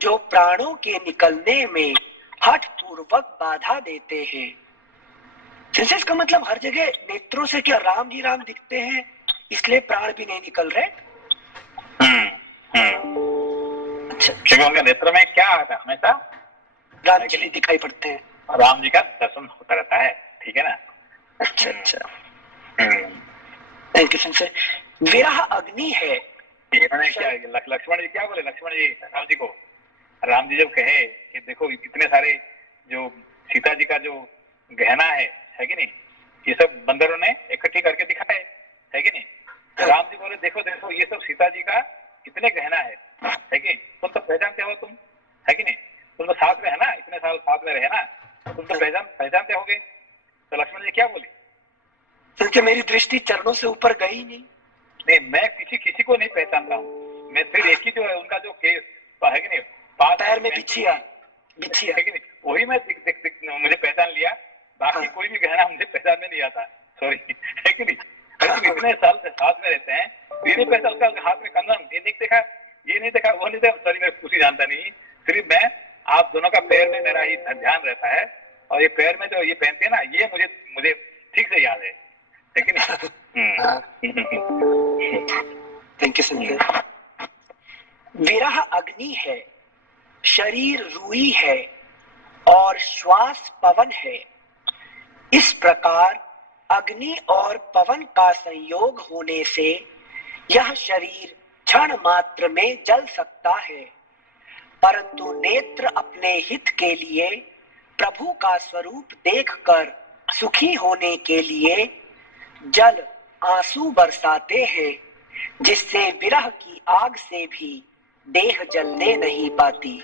जो प्राणों के निकलने में हठ पूर्वक बाधा देते हैं। सेंसेस का मतलब हर जगह नेत्रों से क्या राम ही राम दिखते हैं इसलिए प्राण भी नहीं निकल रहे? अच्छा, क्योंकि उनके नेत्र में क्या आता है? हमेशा राम जी दिखाई पड़ते हैं, राम जी का दर्शन होता रहता है, ठीक है ना? अच्छा अच्छा, थैंक यू सेंसेस। विरह अग्नि है। इन्होंने क्या, लक्ष्मण जी क्या बोले? लक्ष्मण जी राम जी को, राम जी जब कहे कि देखो इतने सारे जो सीता जी का जो गहना है कि नहीं, ये सब बंदरों ने इकट्ठी करके दिखाए, है कि नहीं? तो राम जी बोले देखो देखो ये सब सीता जी का कितने गहना है कि तुम तो पहचानते हो, तुम है कि नहीं? तुम तो साथ में है ना, इतने साल साथ में रहे ना, तुम तो पहचानते होगे। तो लक्ष्मण जी क्या बोले? क्योंकि मेरी दृष्टि चरणों से ऊपर गई नहीं। नहीं, मैं किसी को नहीं पहचानता हूँ, मैं सिर्फ एक ही जो है उनका जो है कि नहीं, पैर में बिछिया है कि नहीं, वही मैं मुझे पहचान लिया, बाकी कोई भी गहना मुझे पहचान में नहीं आता, सॉरी, है कि नहीं? इतने साल से साथ में रहते हैं, ये नहीं पहचान, उसका हाथ में कंगन ये नहीं देखा, ये नहीं देखा, वो नहीं देखा, सॉरी मैं कुछ ही जानता नहीं, सिर्फ मैं आप दोनों का पैर में मेरा ही ध्यान रहता है, और ये पैर में जो ये पहनते हैं ना, ये मुझे ठीक से याद है कि नहीं? Thank you Sanjay. विरह अग्नि है, शरीर रूई है और श्वास पवन है। इस प्रकार अग्नि और पवन का संयोग होने से यह शरीर क्षण मात्र में जल सकता है, परंतु नेत्र अपने हित के लिए प्रभु का स्वरूप देखकर सुखी होने के लिए जल आंसू बरसाते हैं, जिससे विरह की आग से भी देह जलने नहीं पाती।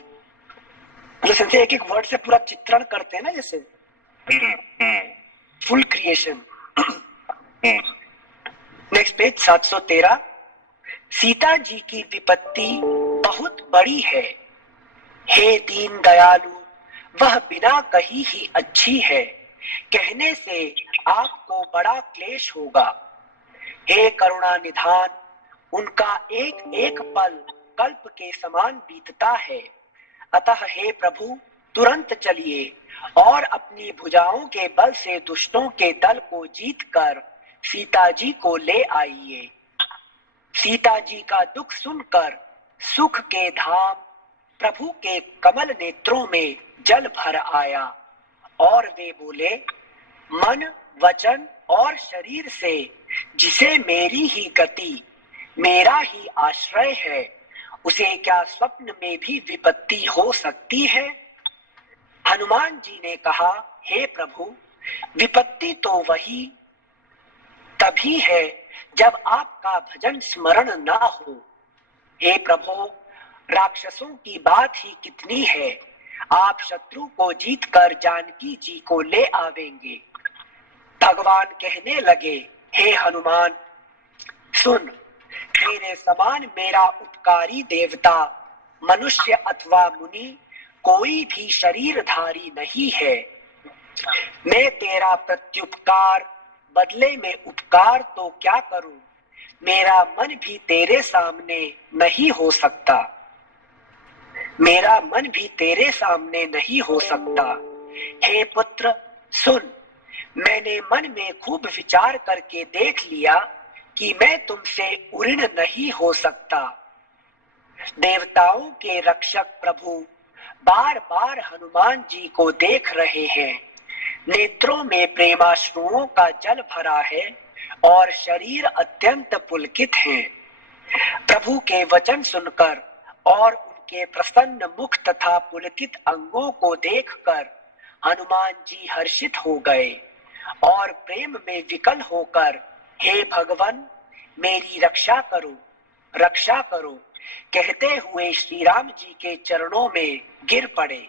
मतलब एक एक वर्ड से पूरा चित्रण करते हैं ना, जैसे full creation. Next page 713। Sita ji की विपत्ति बहुत बड़ी है, हे दीन दयालु, वह बिना कही ही अच्छी है, कहने से आपको बड़ा क्लेश होगा। हे करुणा निधान, उनका एक एक पल कल्प के समान बीतता है, अतः हे प्रभु तुरंत चलिए और अपनी भुजाओं के बल से दुष्टों के दल को जीतकर सीता जी को ले आइए। सीता जी का दुख सुनकर सुख के धाम प्रभु के कमल नेत्रों में जल भर आया और वे बोले, मन, वचन और शरीर से जिसे मेरी ही गति, मेरा ही आश्रय है, उसे क्या स्वप्न में भी विपत्ति हो सकती है? हनुमान जी ने कहा, हे प्रभु, विपत्ति तो वही तभी है जब आपका भजन स्मरण ना हो। हे प्रभु, राक्षसों की बात ही कितनी है, आप शत्रु को जीतकर जानकी जी को ले आवेंगे। भगवान कहने लगे, हे हनुमान सुन, तेरे समान मेरा उपकारी देवता, मनुष्य अथवा मुनि कोई भी शरीरधारी नहीं है। मैं तेरा प्रत्युपकार बदले में उपकार तो क्या करूं, मेरा मन भी तेरे सामने नहीं हो सकता, मेरा मन भी तेरे सामने नहीं हो सकता। हे पुत्र सुन, मैंने मन में खूब विचार करके देख लिया कि मैं तुमसे उऋण नहीं हो सकता। देवताओं के रक्षक प्रभु बार बार हनुमान जी को देख रहे हैं, नेत्रों में प्रेमाश्रुओं का जल भरा है और शरीर अत्यंत पुलकित है। प्रभु के वचन सुनकर और उनके प्रसन्न मुख तथा पुलकित अंगों को देखकर हनुमान जी हर्षित हो गए और प्रेम में विकल होकर हे भगवान मेरी रक्षा करो कहते हुए श्री राम जी के चरणों में गिर पड़े।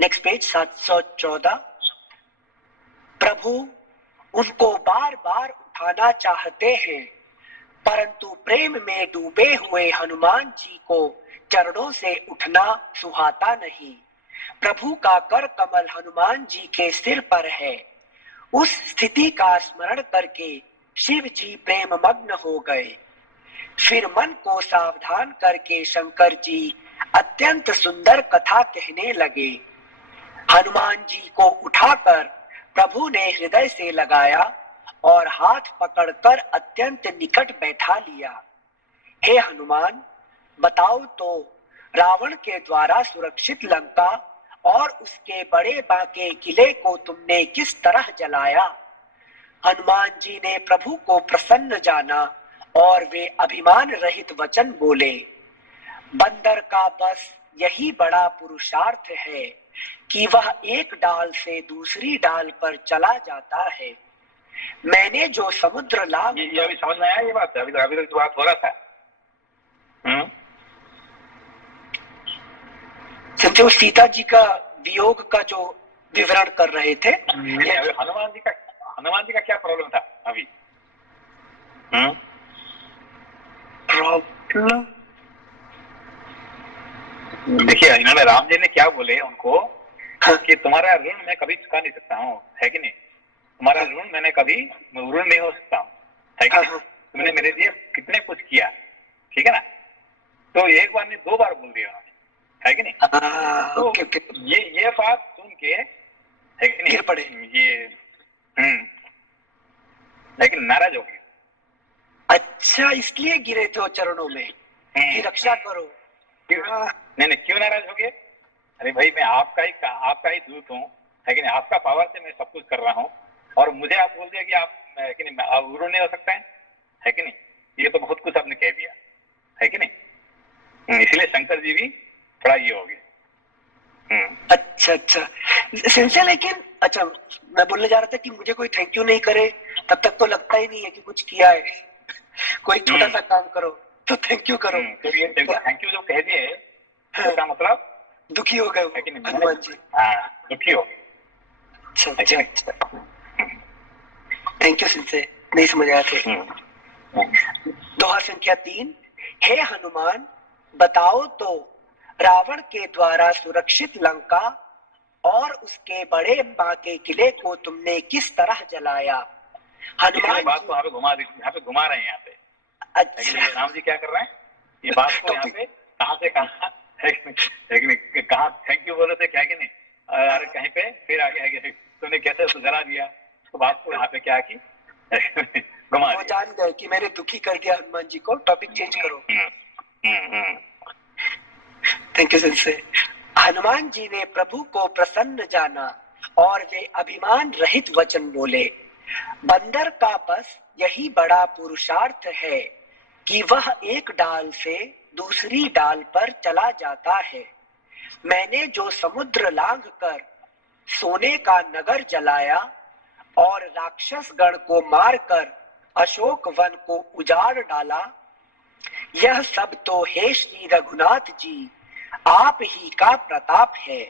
Next page 714। प्रभु उनको बार बार उठाना चाहते हैं परंतु प्रेम में डूबे हुए हनुमान जी को चरणों से उठना सुहाता नहीं। प्रभु का कर कमल हनुमान जी के सिर पर है। उस स्थिति का स्मरण करके शिव जी प्रेम मग्न हो गए। फिर मन को सावधान करके शंकर जी अत्यंत सुंदर कथा कहने लगे। हनुमान जी को उठाकर प्रभु ने हृदय से लगाया और हाथ पकड़कर अत्यंत निकट बैठा लिया। हे हनुमान बताओ तो रावण के द्वारा सुरक्षित लंका और उसके बड़े बांके किले को तुमने किस तरह जलाया। हनुमान जी ने प्रभु को प्रसन्न जाना और वे अभिमान रहित वचन बोले। बंदर का बस यही बड़ा पुरुषार्थ है कि वह एक डाल से दूसरी डाल पर चला जाता है। मैंने जो समुद्र लाभ ये अभी समझ में आया ये बात? अभी तो बात हो रहा था। संजय सीता जी का वियोग का जो विवरण कर रहे थे। हनुमान जी का क्या प्रॉब्लम था अभी? प्रॉब्लम देखिए इन्होंने राम जी ने क्या बोले उनको कि तुम्हारा ऋण मैं कभी चुका नहीं सकता हूँ, है कि नहीं? तुम्हारा ऋण मैंने कभी ऋण नहीं हो सकता हूँ, है कि नहीं? तुमने मेरे लिए कितने कुछ किया, ठीक है ना? तो एक बार नहीं 2 बार बोल दिया उन्होंने, है कि नहीं? तो ये बात सुन के, है कि नहीं, पड़े ये लेकिन नाराज हो गए। अच्छा इसलिए गिरे थे चरणों में कि रक्षा करो। नहीं क्यों नाराज हो गए? अरे भाई मैं आपका ही दूत हूँ, है कि नहीं? आपका पावर से मैं सब कुछ कर रहा हूँ और मुझे आप बोल दिया कि आप, है कि नहीं, आप गुरु नहीं हो सकते हैं, है कि नहीं? ये तो बहुत कुछ आपने कह दिया, है कि नहीं? इसलिए शंकर जी भी थोड़ा ये हो गए। अच्छा सिंसे लेकिन अच्छा मैं बोलने जा रहा था कि मुझे कोई थैंक यू नहीं करे तब तक तो लगता ही नहीं है कि कुछ किया है। कोई छोटा सा काम करो तो थैंक यू करो। तो ये थैंक यू जो कह दिए उसका मतलब दुखी हो गए हनुमान जी। दुखी हो गए। अच्छा थैंक यू सिंसे नहीं समझ आया थे। दोहा संख्या 3। हे हनुमान बताओ तो रावण के द्वारा सुरक्षित लंका और उसके बड़े बांके किले को तुमने किस तरह जलाया। हनुमान बात को यहाँ पे घुमा रहे हैं यहाँ पे। अच्छा राम जी क्या कर रहे हैं? ये बात को यहाँ पे कहाँ से कहाँ कहाँ थैंक यू बोल रहे थे क्या कि नहीं? अरे कहीं पे फिर आगे तुमने कैसे सुझा दिया तो बात को यहाँ पे क्या की घुमा वो जान गए कि मैंने दुखी कर दिया हनुमान जी को। टॉपिक चेंज करो। Thank you Sanjay. हनुमान जी ने प्रभु को प्रसन्न जाना और वे अभिमान रहित वचन बोले। बंदर का बस यही बड़ा पुरुषार्थ है कि वह एक डाल से दूसरी डाल पर चला जाता है। मैंने जो समुद्र लांघ कर सोने का नगर जलाया और राक्षस गण को मारकर अशोक वन को उजाड़ डाला, यह सब तो हे श्री रघुनाथ जी आप ही का प्रताप है।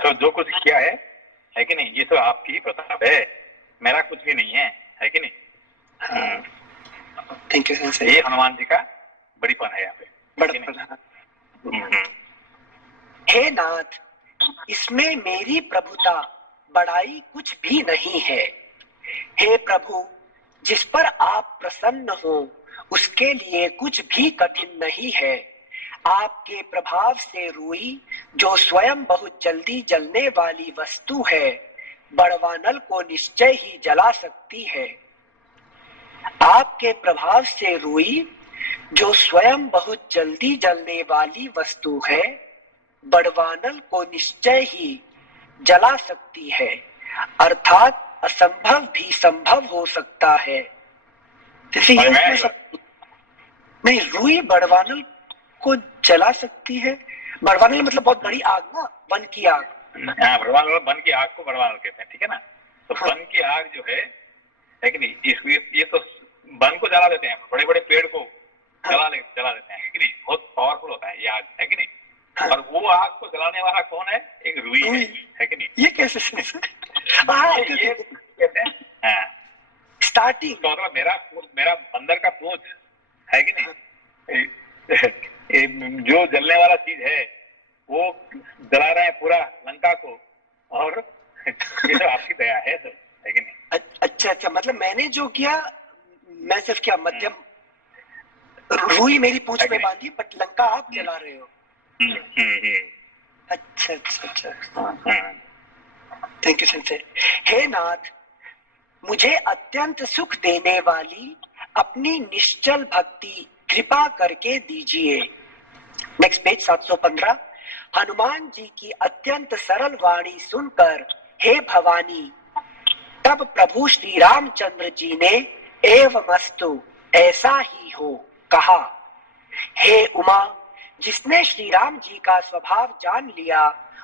तो जो कुछ किया है कि नहीं? ये तो आपकी ही प्रताप है, मेरा कुछ भी नहीं है कि नहीं? Thank you sir. ये हनुमान जी का बड़ीपन है यहाँ पे। हे नाथ इसमें मेरी प्रभुता बड़ाई कुछ भी नहीं है। हे प्रभु जिस पर आप प्रसन्न हो उसके लिए कुछ भी कठिन नहीं है। आपके प्रभाव से रुई जो स्वयं बहुत जल्दी जलने वाली वस्तु है बड़वानल को निश्चय ही जला सकती है। आपके प्रभाव से रुई जो स्वयं बहुत जल्दी जलने वाली वस्तु है बड़वानल को निश्चय ही जला सकती है। अर्थात असंभव भी संभव हो सकता है। नहीं, रुई बड़वानल को जला सकती है। बड़वानल मतलब बहुत बड़ी आग ना, वन की आग। हाँ, बड़वानल, वन की आग को बड़वानल कहते हैं, ठीक है ना। तो हाँ। वन की आग जो है कि नहीं, ये तो वन को जला देते हैं, बड़े बड़े पेड़ को जला देते हैं, है कि नहीं। बहुत पावरफुल होता है ये आग, है कि नहीं। हाँ। और वो आग को जलाने वाला कौन है? एक रुई है कि नहीं। ये कैसे ये कहते हैं, हाँ, स्टार्टिंग। तो मतलब मेरा बंदर का पूंछ है कि नहीं, जो जलने वाला चीज है वो जला रहे हैं पूरा लंका को, और ये सब आपकी दया है सर, है कि नहीं। अच्छा, मतलब मैंने जो किया, मैं सिर्फ क्या मध्यम रुई मेरी पूंछ में बांधी, बट लंका आप जला रहे हो। अच्छा। Thank you सिंसेर। हे नाथ, मुझे अत्यंत सुख देने वाली अपनी निश्चल भक्ति कृपा करके दीजिए। Next page 715। हनुमान जी की अत्यंत सरल वाणी सुनकर हे भवानी, तब प्रभु श्री रामचंद्र जी ने एवमस्तु, ऐसा ही हो, कहा। हे उमा, जिसने श्री राम जी का स्वभाव जान लिया,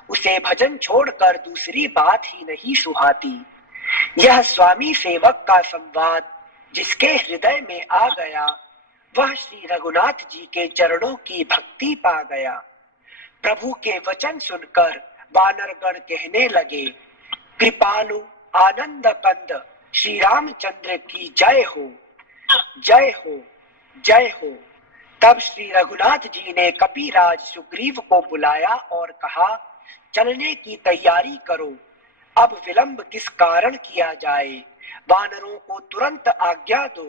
उसे भजन छोड़कर दूसरी बात ही नहीं सुहाती। यह स्वामी सेवक का संवाद जिसके हृदय में आ गया, वह श्री रघुनाथ जी के चरणों की भक्ति पा गया। प्रभु के वचन सुनकर वानरगण कहने लगे, कृपालु आनंद कंद श्री रामचंद्र की जय हो, जय हो, जय हो। तब श्री रघुनाथ जी ने कपिराज सुग्रीव को बुलाया और कहा, चलने की तैयारी करो, अब विलंब किस कारण किया जाए। वानरों को तुरंत आज्ञा दो।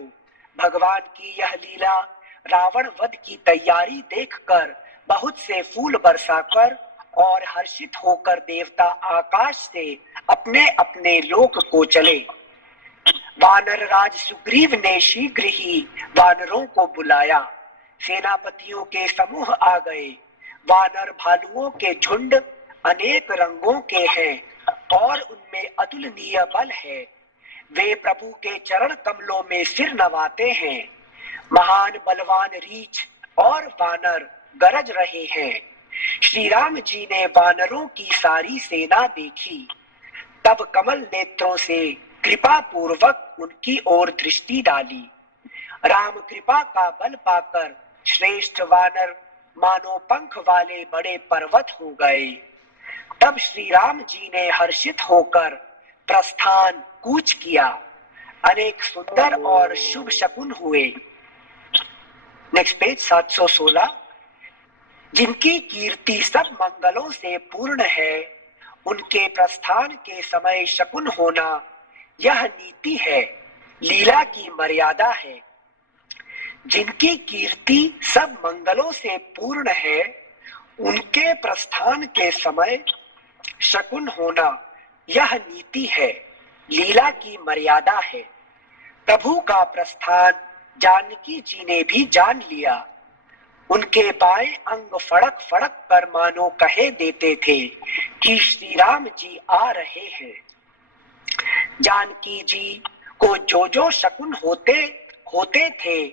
भगवान की यह लीला रावण वध की तैयारी देखकर बहुत से फूल बरसाकर और हर्षित होकर देवता आकाश से अपने अपने लोक को चले। वानर राज सुग्रीव ने शीघ्र ही वानरों को बुलाया। सेनापतियों के समूह आ गए। वानर भालुओं के झुंड अनेक रंगों के हैं और उनमें अतुलनीय बल है। वे प्रभु के चरण कमलों में सिर नवाते हैं। महान बलवान रीछ और वानर गरज रहे हैं। श्री राम जी ने वानरों की सारी सेना देखी, तब कमल नेत्रों से कृपा पूर्वक उनकी ओर दृष्टि डाली। राम कृपा का बल पाकर श्रेष्ठ वानर मानो पंख वाले बड़े पर्वत हो गए। तब श्री राम जी ने हर्षित होकर प्रस्थान कूच किया। अनेक सुंदर और शुभ शकुन हुए। Next page 716। जिनकी कीर्ति सब मंगलों से पूर्ण है, उनके प्रस्थान के समय शकुन होना यह नीति है, लीला की मर्यादा है। जिनकी कीर्ति सब मंगलों से पूर्ण है, उनके प्रस्थान के समय शकुन होना यह नीति है, लीला की मर्यादा है। प्रभु का प्रस्थान जानकी जी ने भी जान लिया। उनके बाएं अंग फड़क फड़क कर मानो कहे देते थे कि श्री राम जी आ रहे हैं। जानकी जी को जो जो शकुन होते थे,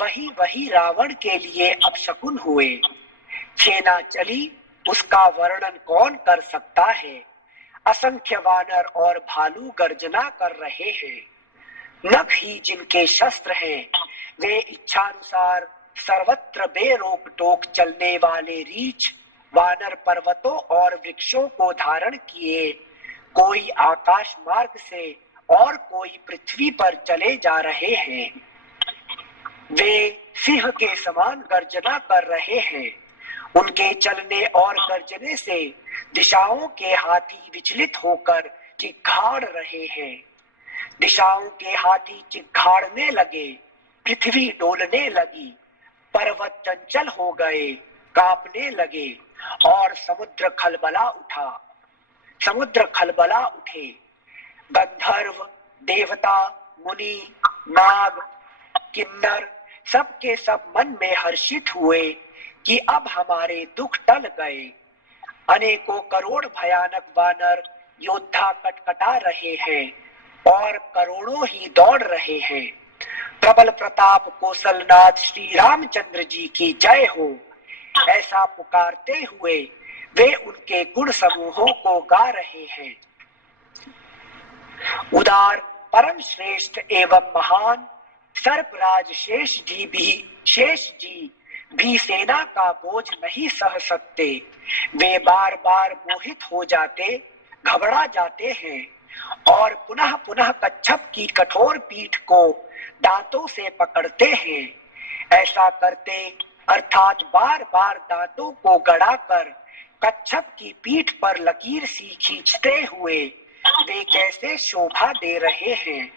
वही वही रावण के लिए अपशकुन हुए। सेना चली, उसका वर्णन कौन कर सकता है। असंख्य वानर और भालू गर्जना कर रहे हैं। नख ही जिनके शस्त्र हैं, वे इच्छानुसार सर्वत्र बेरोक टोक चलने वाले रीछ वानर पर्वतों और वृक्षों को धारण किए, कोई आकाश मार्ग से और कोई पृथ्वी पर चले जा रहे हैं। वे सिंह के समान गर्जना कर रहे हैं। उनके चलने और गर्जने से दिशाओं के हाथी विचलित होकर चिघाड़ रहे हैं। दिशाओं के हाथी चिघाड़ने लगे, पृथ्वी डोलने लगी, पर्वत चंचल हो गए, कांपने लगे और समुद्र खलबला उठे। गंधर्व, देवता, मुनि, नाग, किन्नर सबके सब मन में हर्षित हुए कि अब हमारे दुख टल गए। अनेकों करोड़ भयानक वानर योद्धा कटकटा रहे हैं और करोड़ों ही दौड़ रहे हैं। प्रबल प्रताप कौशलनाथ श्री रामचंद्र जी की जय हो, ऐसा पुकारते हुए वे उनके गुण समूहों को गा रहे हैं। उदार परम श्रेष्ठ एवं महान सर्पराज शेष जी भी सेना का बोझ नहीं सह सकते। वे बार बार मोहित हो जाते, घबरा जाते हैं और पुनः पुनः कच्छप की कठोर पीठ को दांतों से पकड़ते हैं। ऐसा करते अर्थात बार बार दांतों को गड़ाकर कच्छप की पीठ पर लकीर सी खींचते हुए वे कैसे शोभा दे रहे हैं,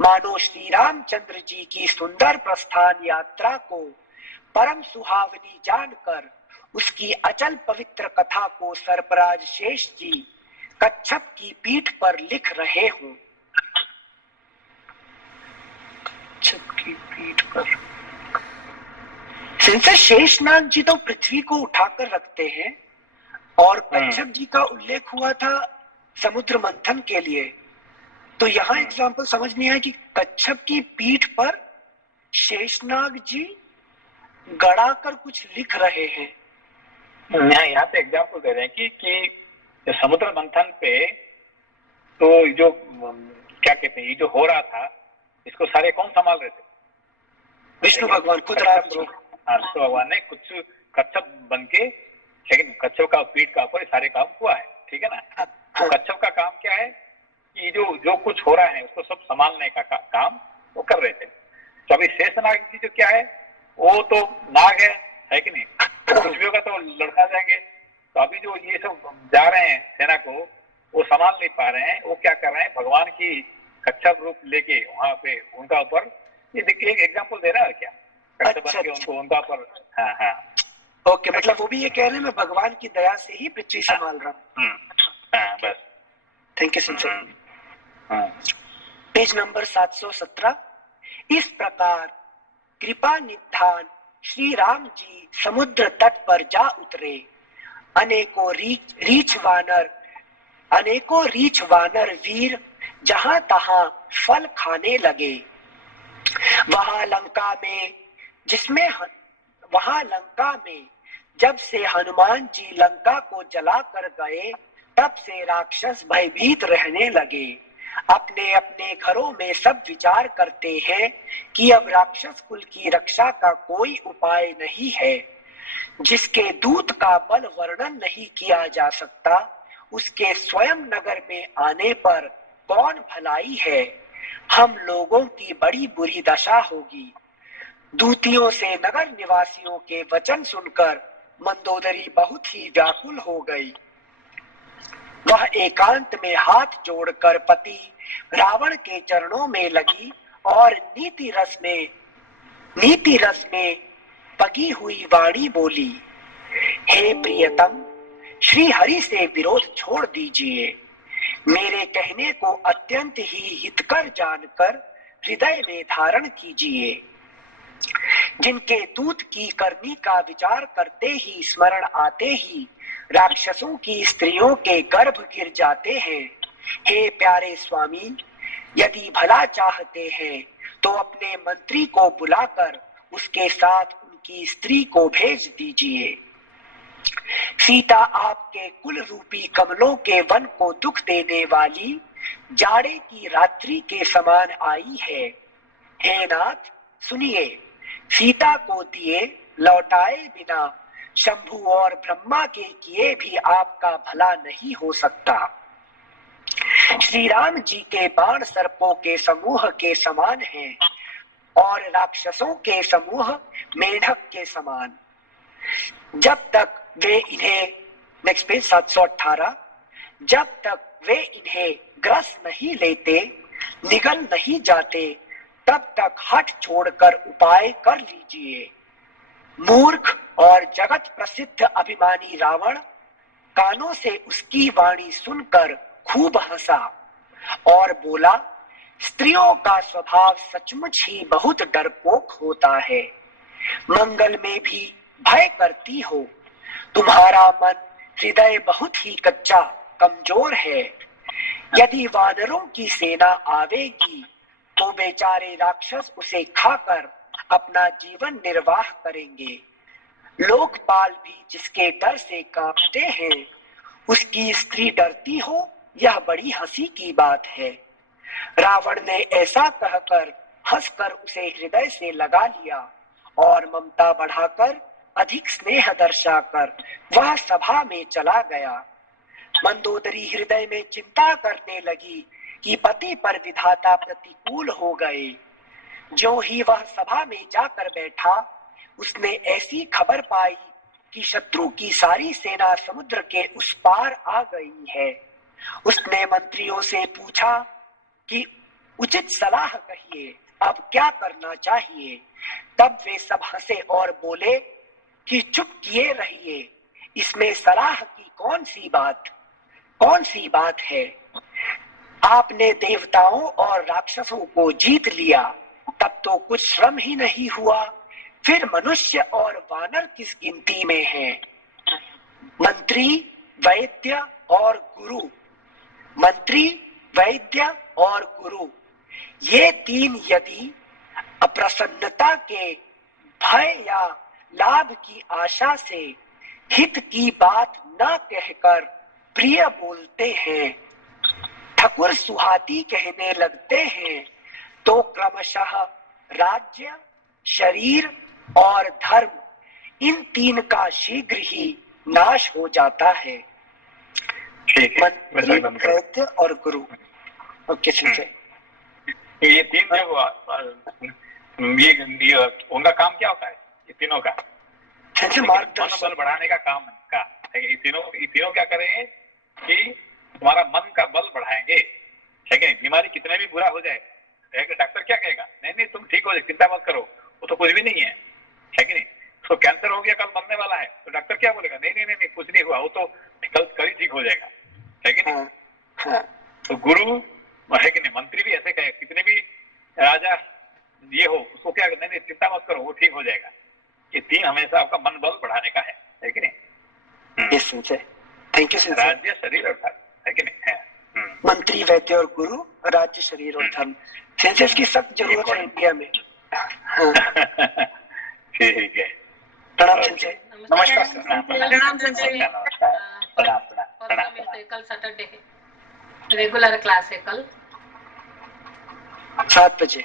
मानो श्री रामचंद्र जी की सुंदर प्रस्थान यात्रा को परम सुहावनी जानकर उसकी अचल पवित्र कथा को सर्पराज शेष जी कच्छप की पीठ पर लिख रहे हों। कच्छप की पीठ पर सिंसे शेषनाग जी तो पृथ्वी को उठाकर रखते हैं और कच्छप जी का उल्लेख हुआ था समुद्र मंथन के लिए। तो यहाँ एग्जाम्पल समझ नहीं आया कि कच्छप की पीठ पर शेषनाग जी गड़ा कर कुछ लिख रहे हैं। यहाँ पे एग्जाम्पल दे रहे हैं कि समुद्र मंथन पे तो जो क्या कहते हैं, ये जो हो रहा था इसको सारे कौन संभाल रहे थे? विष्णु भगवान खुद राम जी। विष्णु भगवान ने कुछ कच्छप बन के, लेकिन कच्छप का पीठ का ऊपर सारे काम हुआ है, ठीक है ना। तो कच्छप का काम क्या है कि जो कुछ हो रहा है उसको सब संभालने का काम वो कर रहे थे। तो अभी शेषनाग जी जो क्या है, वो तो नाग है कि नहीं, कुछ भी होगा तो लड़का जाएंगे। तो अभी जो ये सब जा रहे हैं सेना को, वो संभाल नहीं पा रहे हैं। वो क्या कर रहे हैं, भगवान की कच्छप रूप लेके वहां पे उनका ऊपर, ये देखिए एक एग्जाम्पल दे रहा है क्या, कच्छप बन के उनको उनका ऊपर। हाँ हाँ ओके, मतलब वो भी ये कह रहे हैं मैं भगवान की दया से ही पृथ्वी संभाल रहा हूँ। हाँ बस, thank you sir. Page number 717। इस प्रकार कृपा निधान श्री राम जी समुद्र तट पर जा उतरे। अनेकों रीछ वानर वीर जहां तहां फल खाने लगे। वहां लंका में जब से हनुमान जी लंका को जला कर गए, तब से राक्षस भयभीत रहने लगे। अपने अपने घरों में सब विचार करते हैं कि अब राक्षस कुल की रक्षा का कोई उपाय नहीं है। जिसके दूत का बल वर्णन नहीं किया जा सकता, उसके स्वयं नगर में आने पर कौन भलाई है। हम लोगों की बड़ी बुरी दशा होगी। दूतियों से नगर निवासियों के वचन सुनकर मंदोदरी बहुत ही व्याकुल हो गई। वह एकांत में हाथ जोड़कर पति रावण के चरणों में लगी और नीति रस में पगी हुई वाणी बोली, हे प्रियतम, श्री हरि से विरोध छोड़ दीजिए। मेरे कहने को अत्यंत ही हितकर जानकर हृदय में धारण कीजिए। जिनके दूत की करनी का विचार करते ही स्मरण आते ही राक्षसों की स्त्रियों के गर्भ गिर जाते हैं। हे प्यारे स्वामी, यदि भला चाहते हैं तो अपने मंत्री को बुलाकर उसके साथ उनकी स्त्री को भेज दीजिए। सीता आपके कुल रूपी कमलों के वन को दुख देने वाली जाड़े की रात्रि के समान आई है। हे नाथ, सुनिए, सीता को दिए लौटाए बिना शंभु और ब्रह्मा के किए भी आपका भला नहीं हो सकता। श्री राम जी के बाण सर्पों के समूह के समान हैं और राक्षसों के समूह मेढक के समान। जब तक वे इन्हें, नेक्स्ट पेज 718, जब तक वे इन्हें ग्रस नहीं लेते, निगल नहीं जाते, तब तक हट छोड़कर उपाय कर लीजिए। मूर्ख और जगत प्रसिद्ध अभिमानी रावण कानों से उसकी वाणी सुनकर खूब हंसा और बोला, स्त्रियों का स्वभाव सचमुच ही बहुत डरपोक होता है। मंगल में भी भय करती हो। तुम्हारा मन हृदय बहुत ही कच्चा कमजोर है। यदि वानरों की सेना आवेगी तो बेचारे राक्षस उसे खाकर अपना जीवन निर्वाह करेंगे। लोकपाल भी जिसके डर से कांपते हैं, उसकी स्त्री डरती हो, यह बड़ी हंसी की बात है। रावण ने ऐसा कहकर हंसकर उसे हृदय से लगा लिया और ममता बढ़ाकर अधिक स्नेह दर्शाकर वह सभा में चला गया। मंदोदरी हृदय में चिंता करने लगी कि पति पर विधाता प्रतिकूल हो गए। जो ही वह सभा में जाकर बैठा, उसने ऐसी खबर पाई कि शत्रु की सारी सेना समुद्र के उस पार आ गई है। उसने मंत्रियों से पूछा कि उचित सलाह कहिए, अब क्या करना चाहिए। तब वे सब हंसे और बोले कि चुप किए रहिए, इसमें सलाह की कौन सी बात है। आपने देवताओं और राक्षसों को जीत लिया, तब तो कुछ श्रम ही नहीं हुआ, फिर मनुष्य और वानर किस गिनती में हैं। मंत्री, वैद्य और गुरु, मंत्री, वैद्य और गुरु, ये तीन यदि अप्रसन्नता के भय या लाभ की आशा से हित की बात न कहकर प्रिय बोलते हैं, ठकुर सुहाती कहने लगते हैं, तो क्रमशः राज्य, शरीर और धर्म इन तीन का शीघ्र ही नाश हो जाता है। मंत्री, वैद्य और गुरु। ओके, ये तीन जो ये उनका काम क्या होता है, ये तीनों का मनोबल बढ़ाने का काम का है। ये तीनों क्या करें कि तुम्हारा मन का बल बढ़ाएंगे, है कि नहीं। बीमारी कितने भी बुरा हो जाए, डॉक्टर क्या कहेगा, नहीं नहीं तुम ठीक हो जाए, चिंता मत करो, वो तो कुछ भी नहीं है कि नहीं। उसको कैंसर हो गया, कल मरने वाला है, तो डॉक्टर क्या बोलेगा, नहीं नहीं नहीं कुछ नहीं हुआ, वो तो कल ही ठीक हो जाएगा, है कि नहीं। तो गुरु है कि नहीं, मंत्री भी ऐसे कहे, कितने भी राजा ये हो, उसको क्या, नहीं नहीं चिंता मत करो, वो ठीक हो जाएगा। ये तीन हमेशा आपका मन बल बढ़ाने का है कि नहीं। Thank you sir. राज्य, शरीर और धर्म, है कि नहीं। मंत्री, वैद्य और गुरु, राज्य, शरीर और धर्म। सेंसस की सख्त जरूरत है इंडिया में। ठीक है, प्रणाम सेंसे। नमस्कार सर। प्रणाम संजय। मिलते हैं, कल सैटरडे है, रेगुलर क्लास है कल 7 बजे।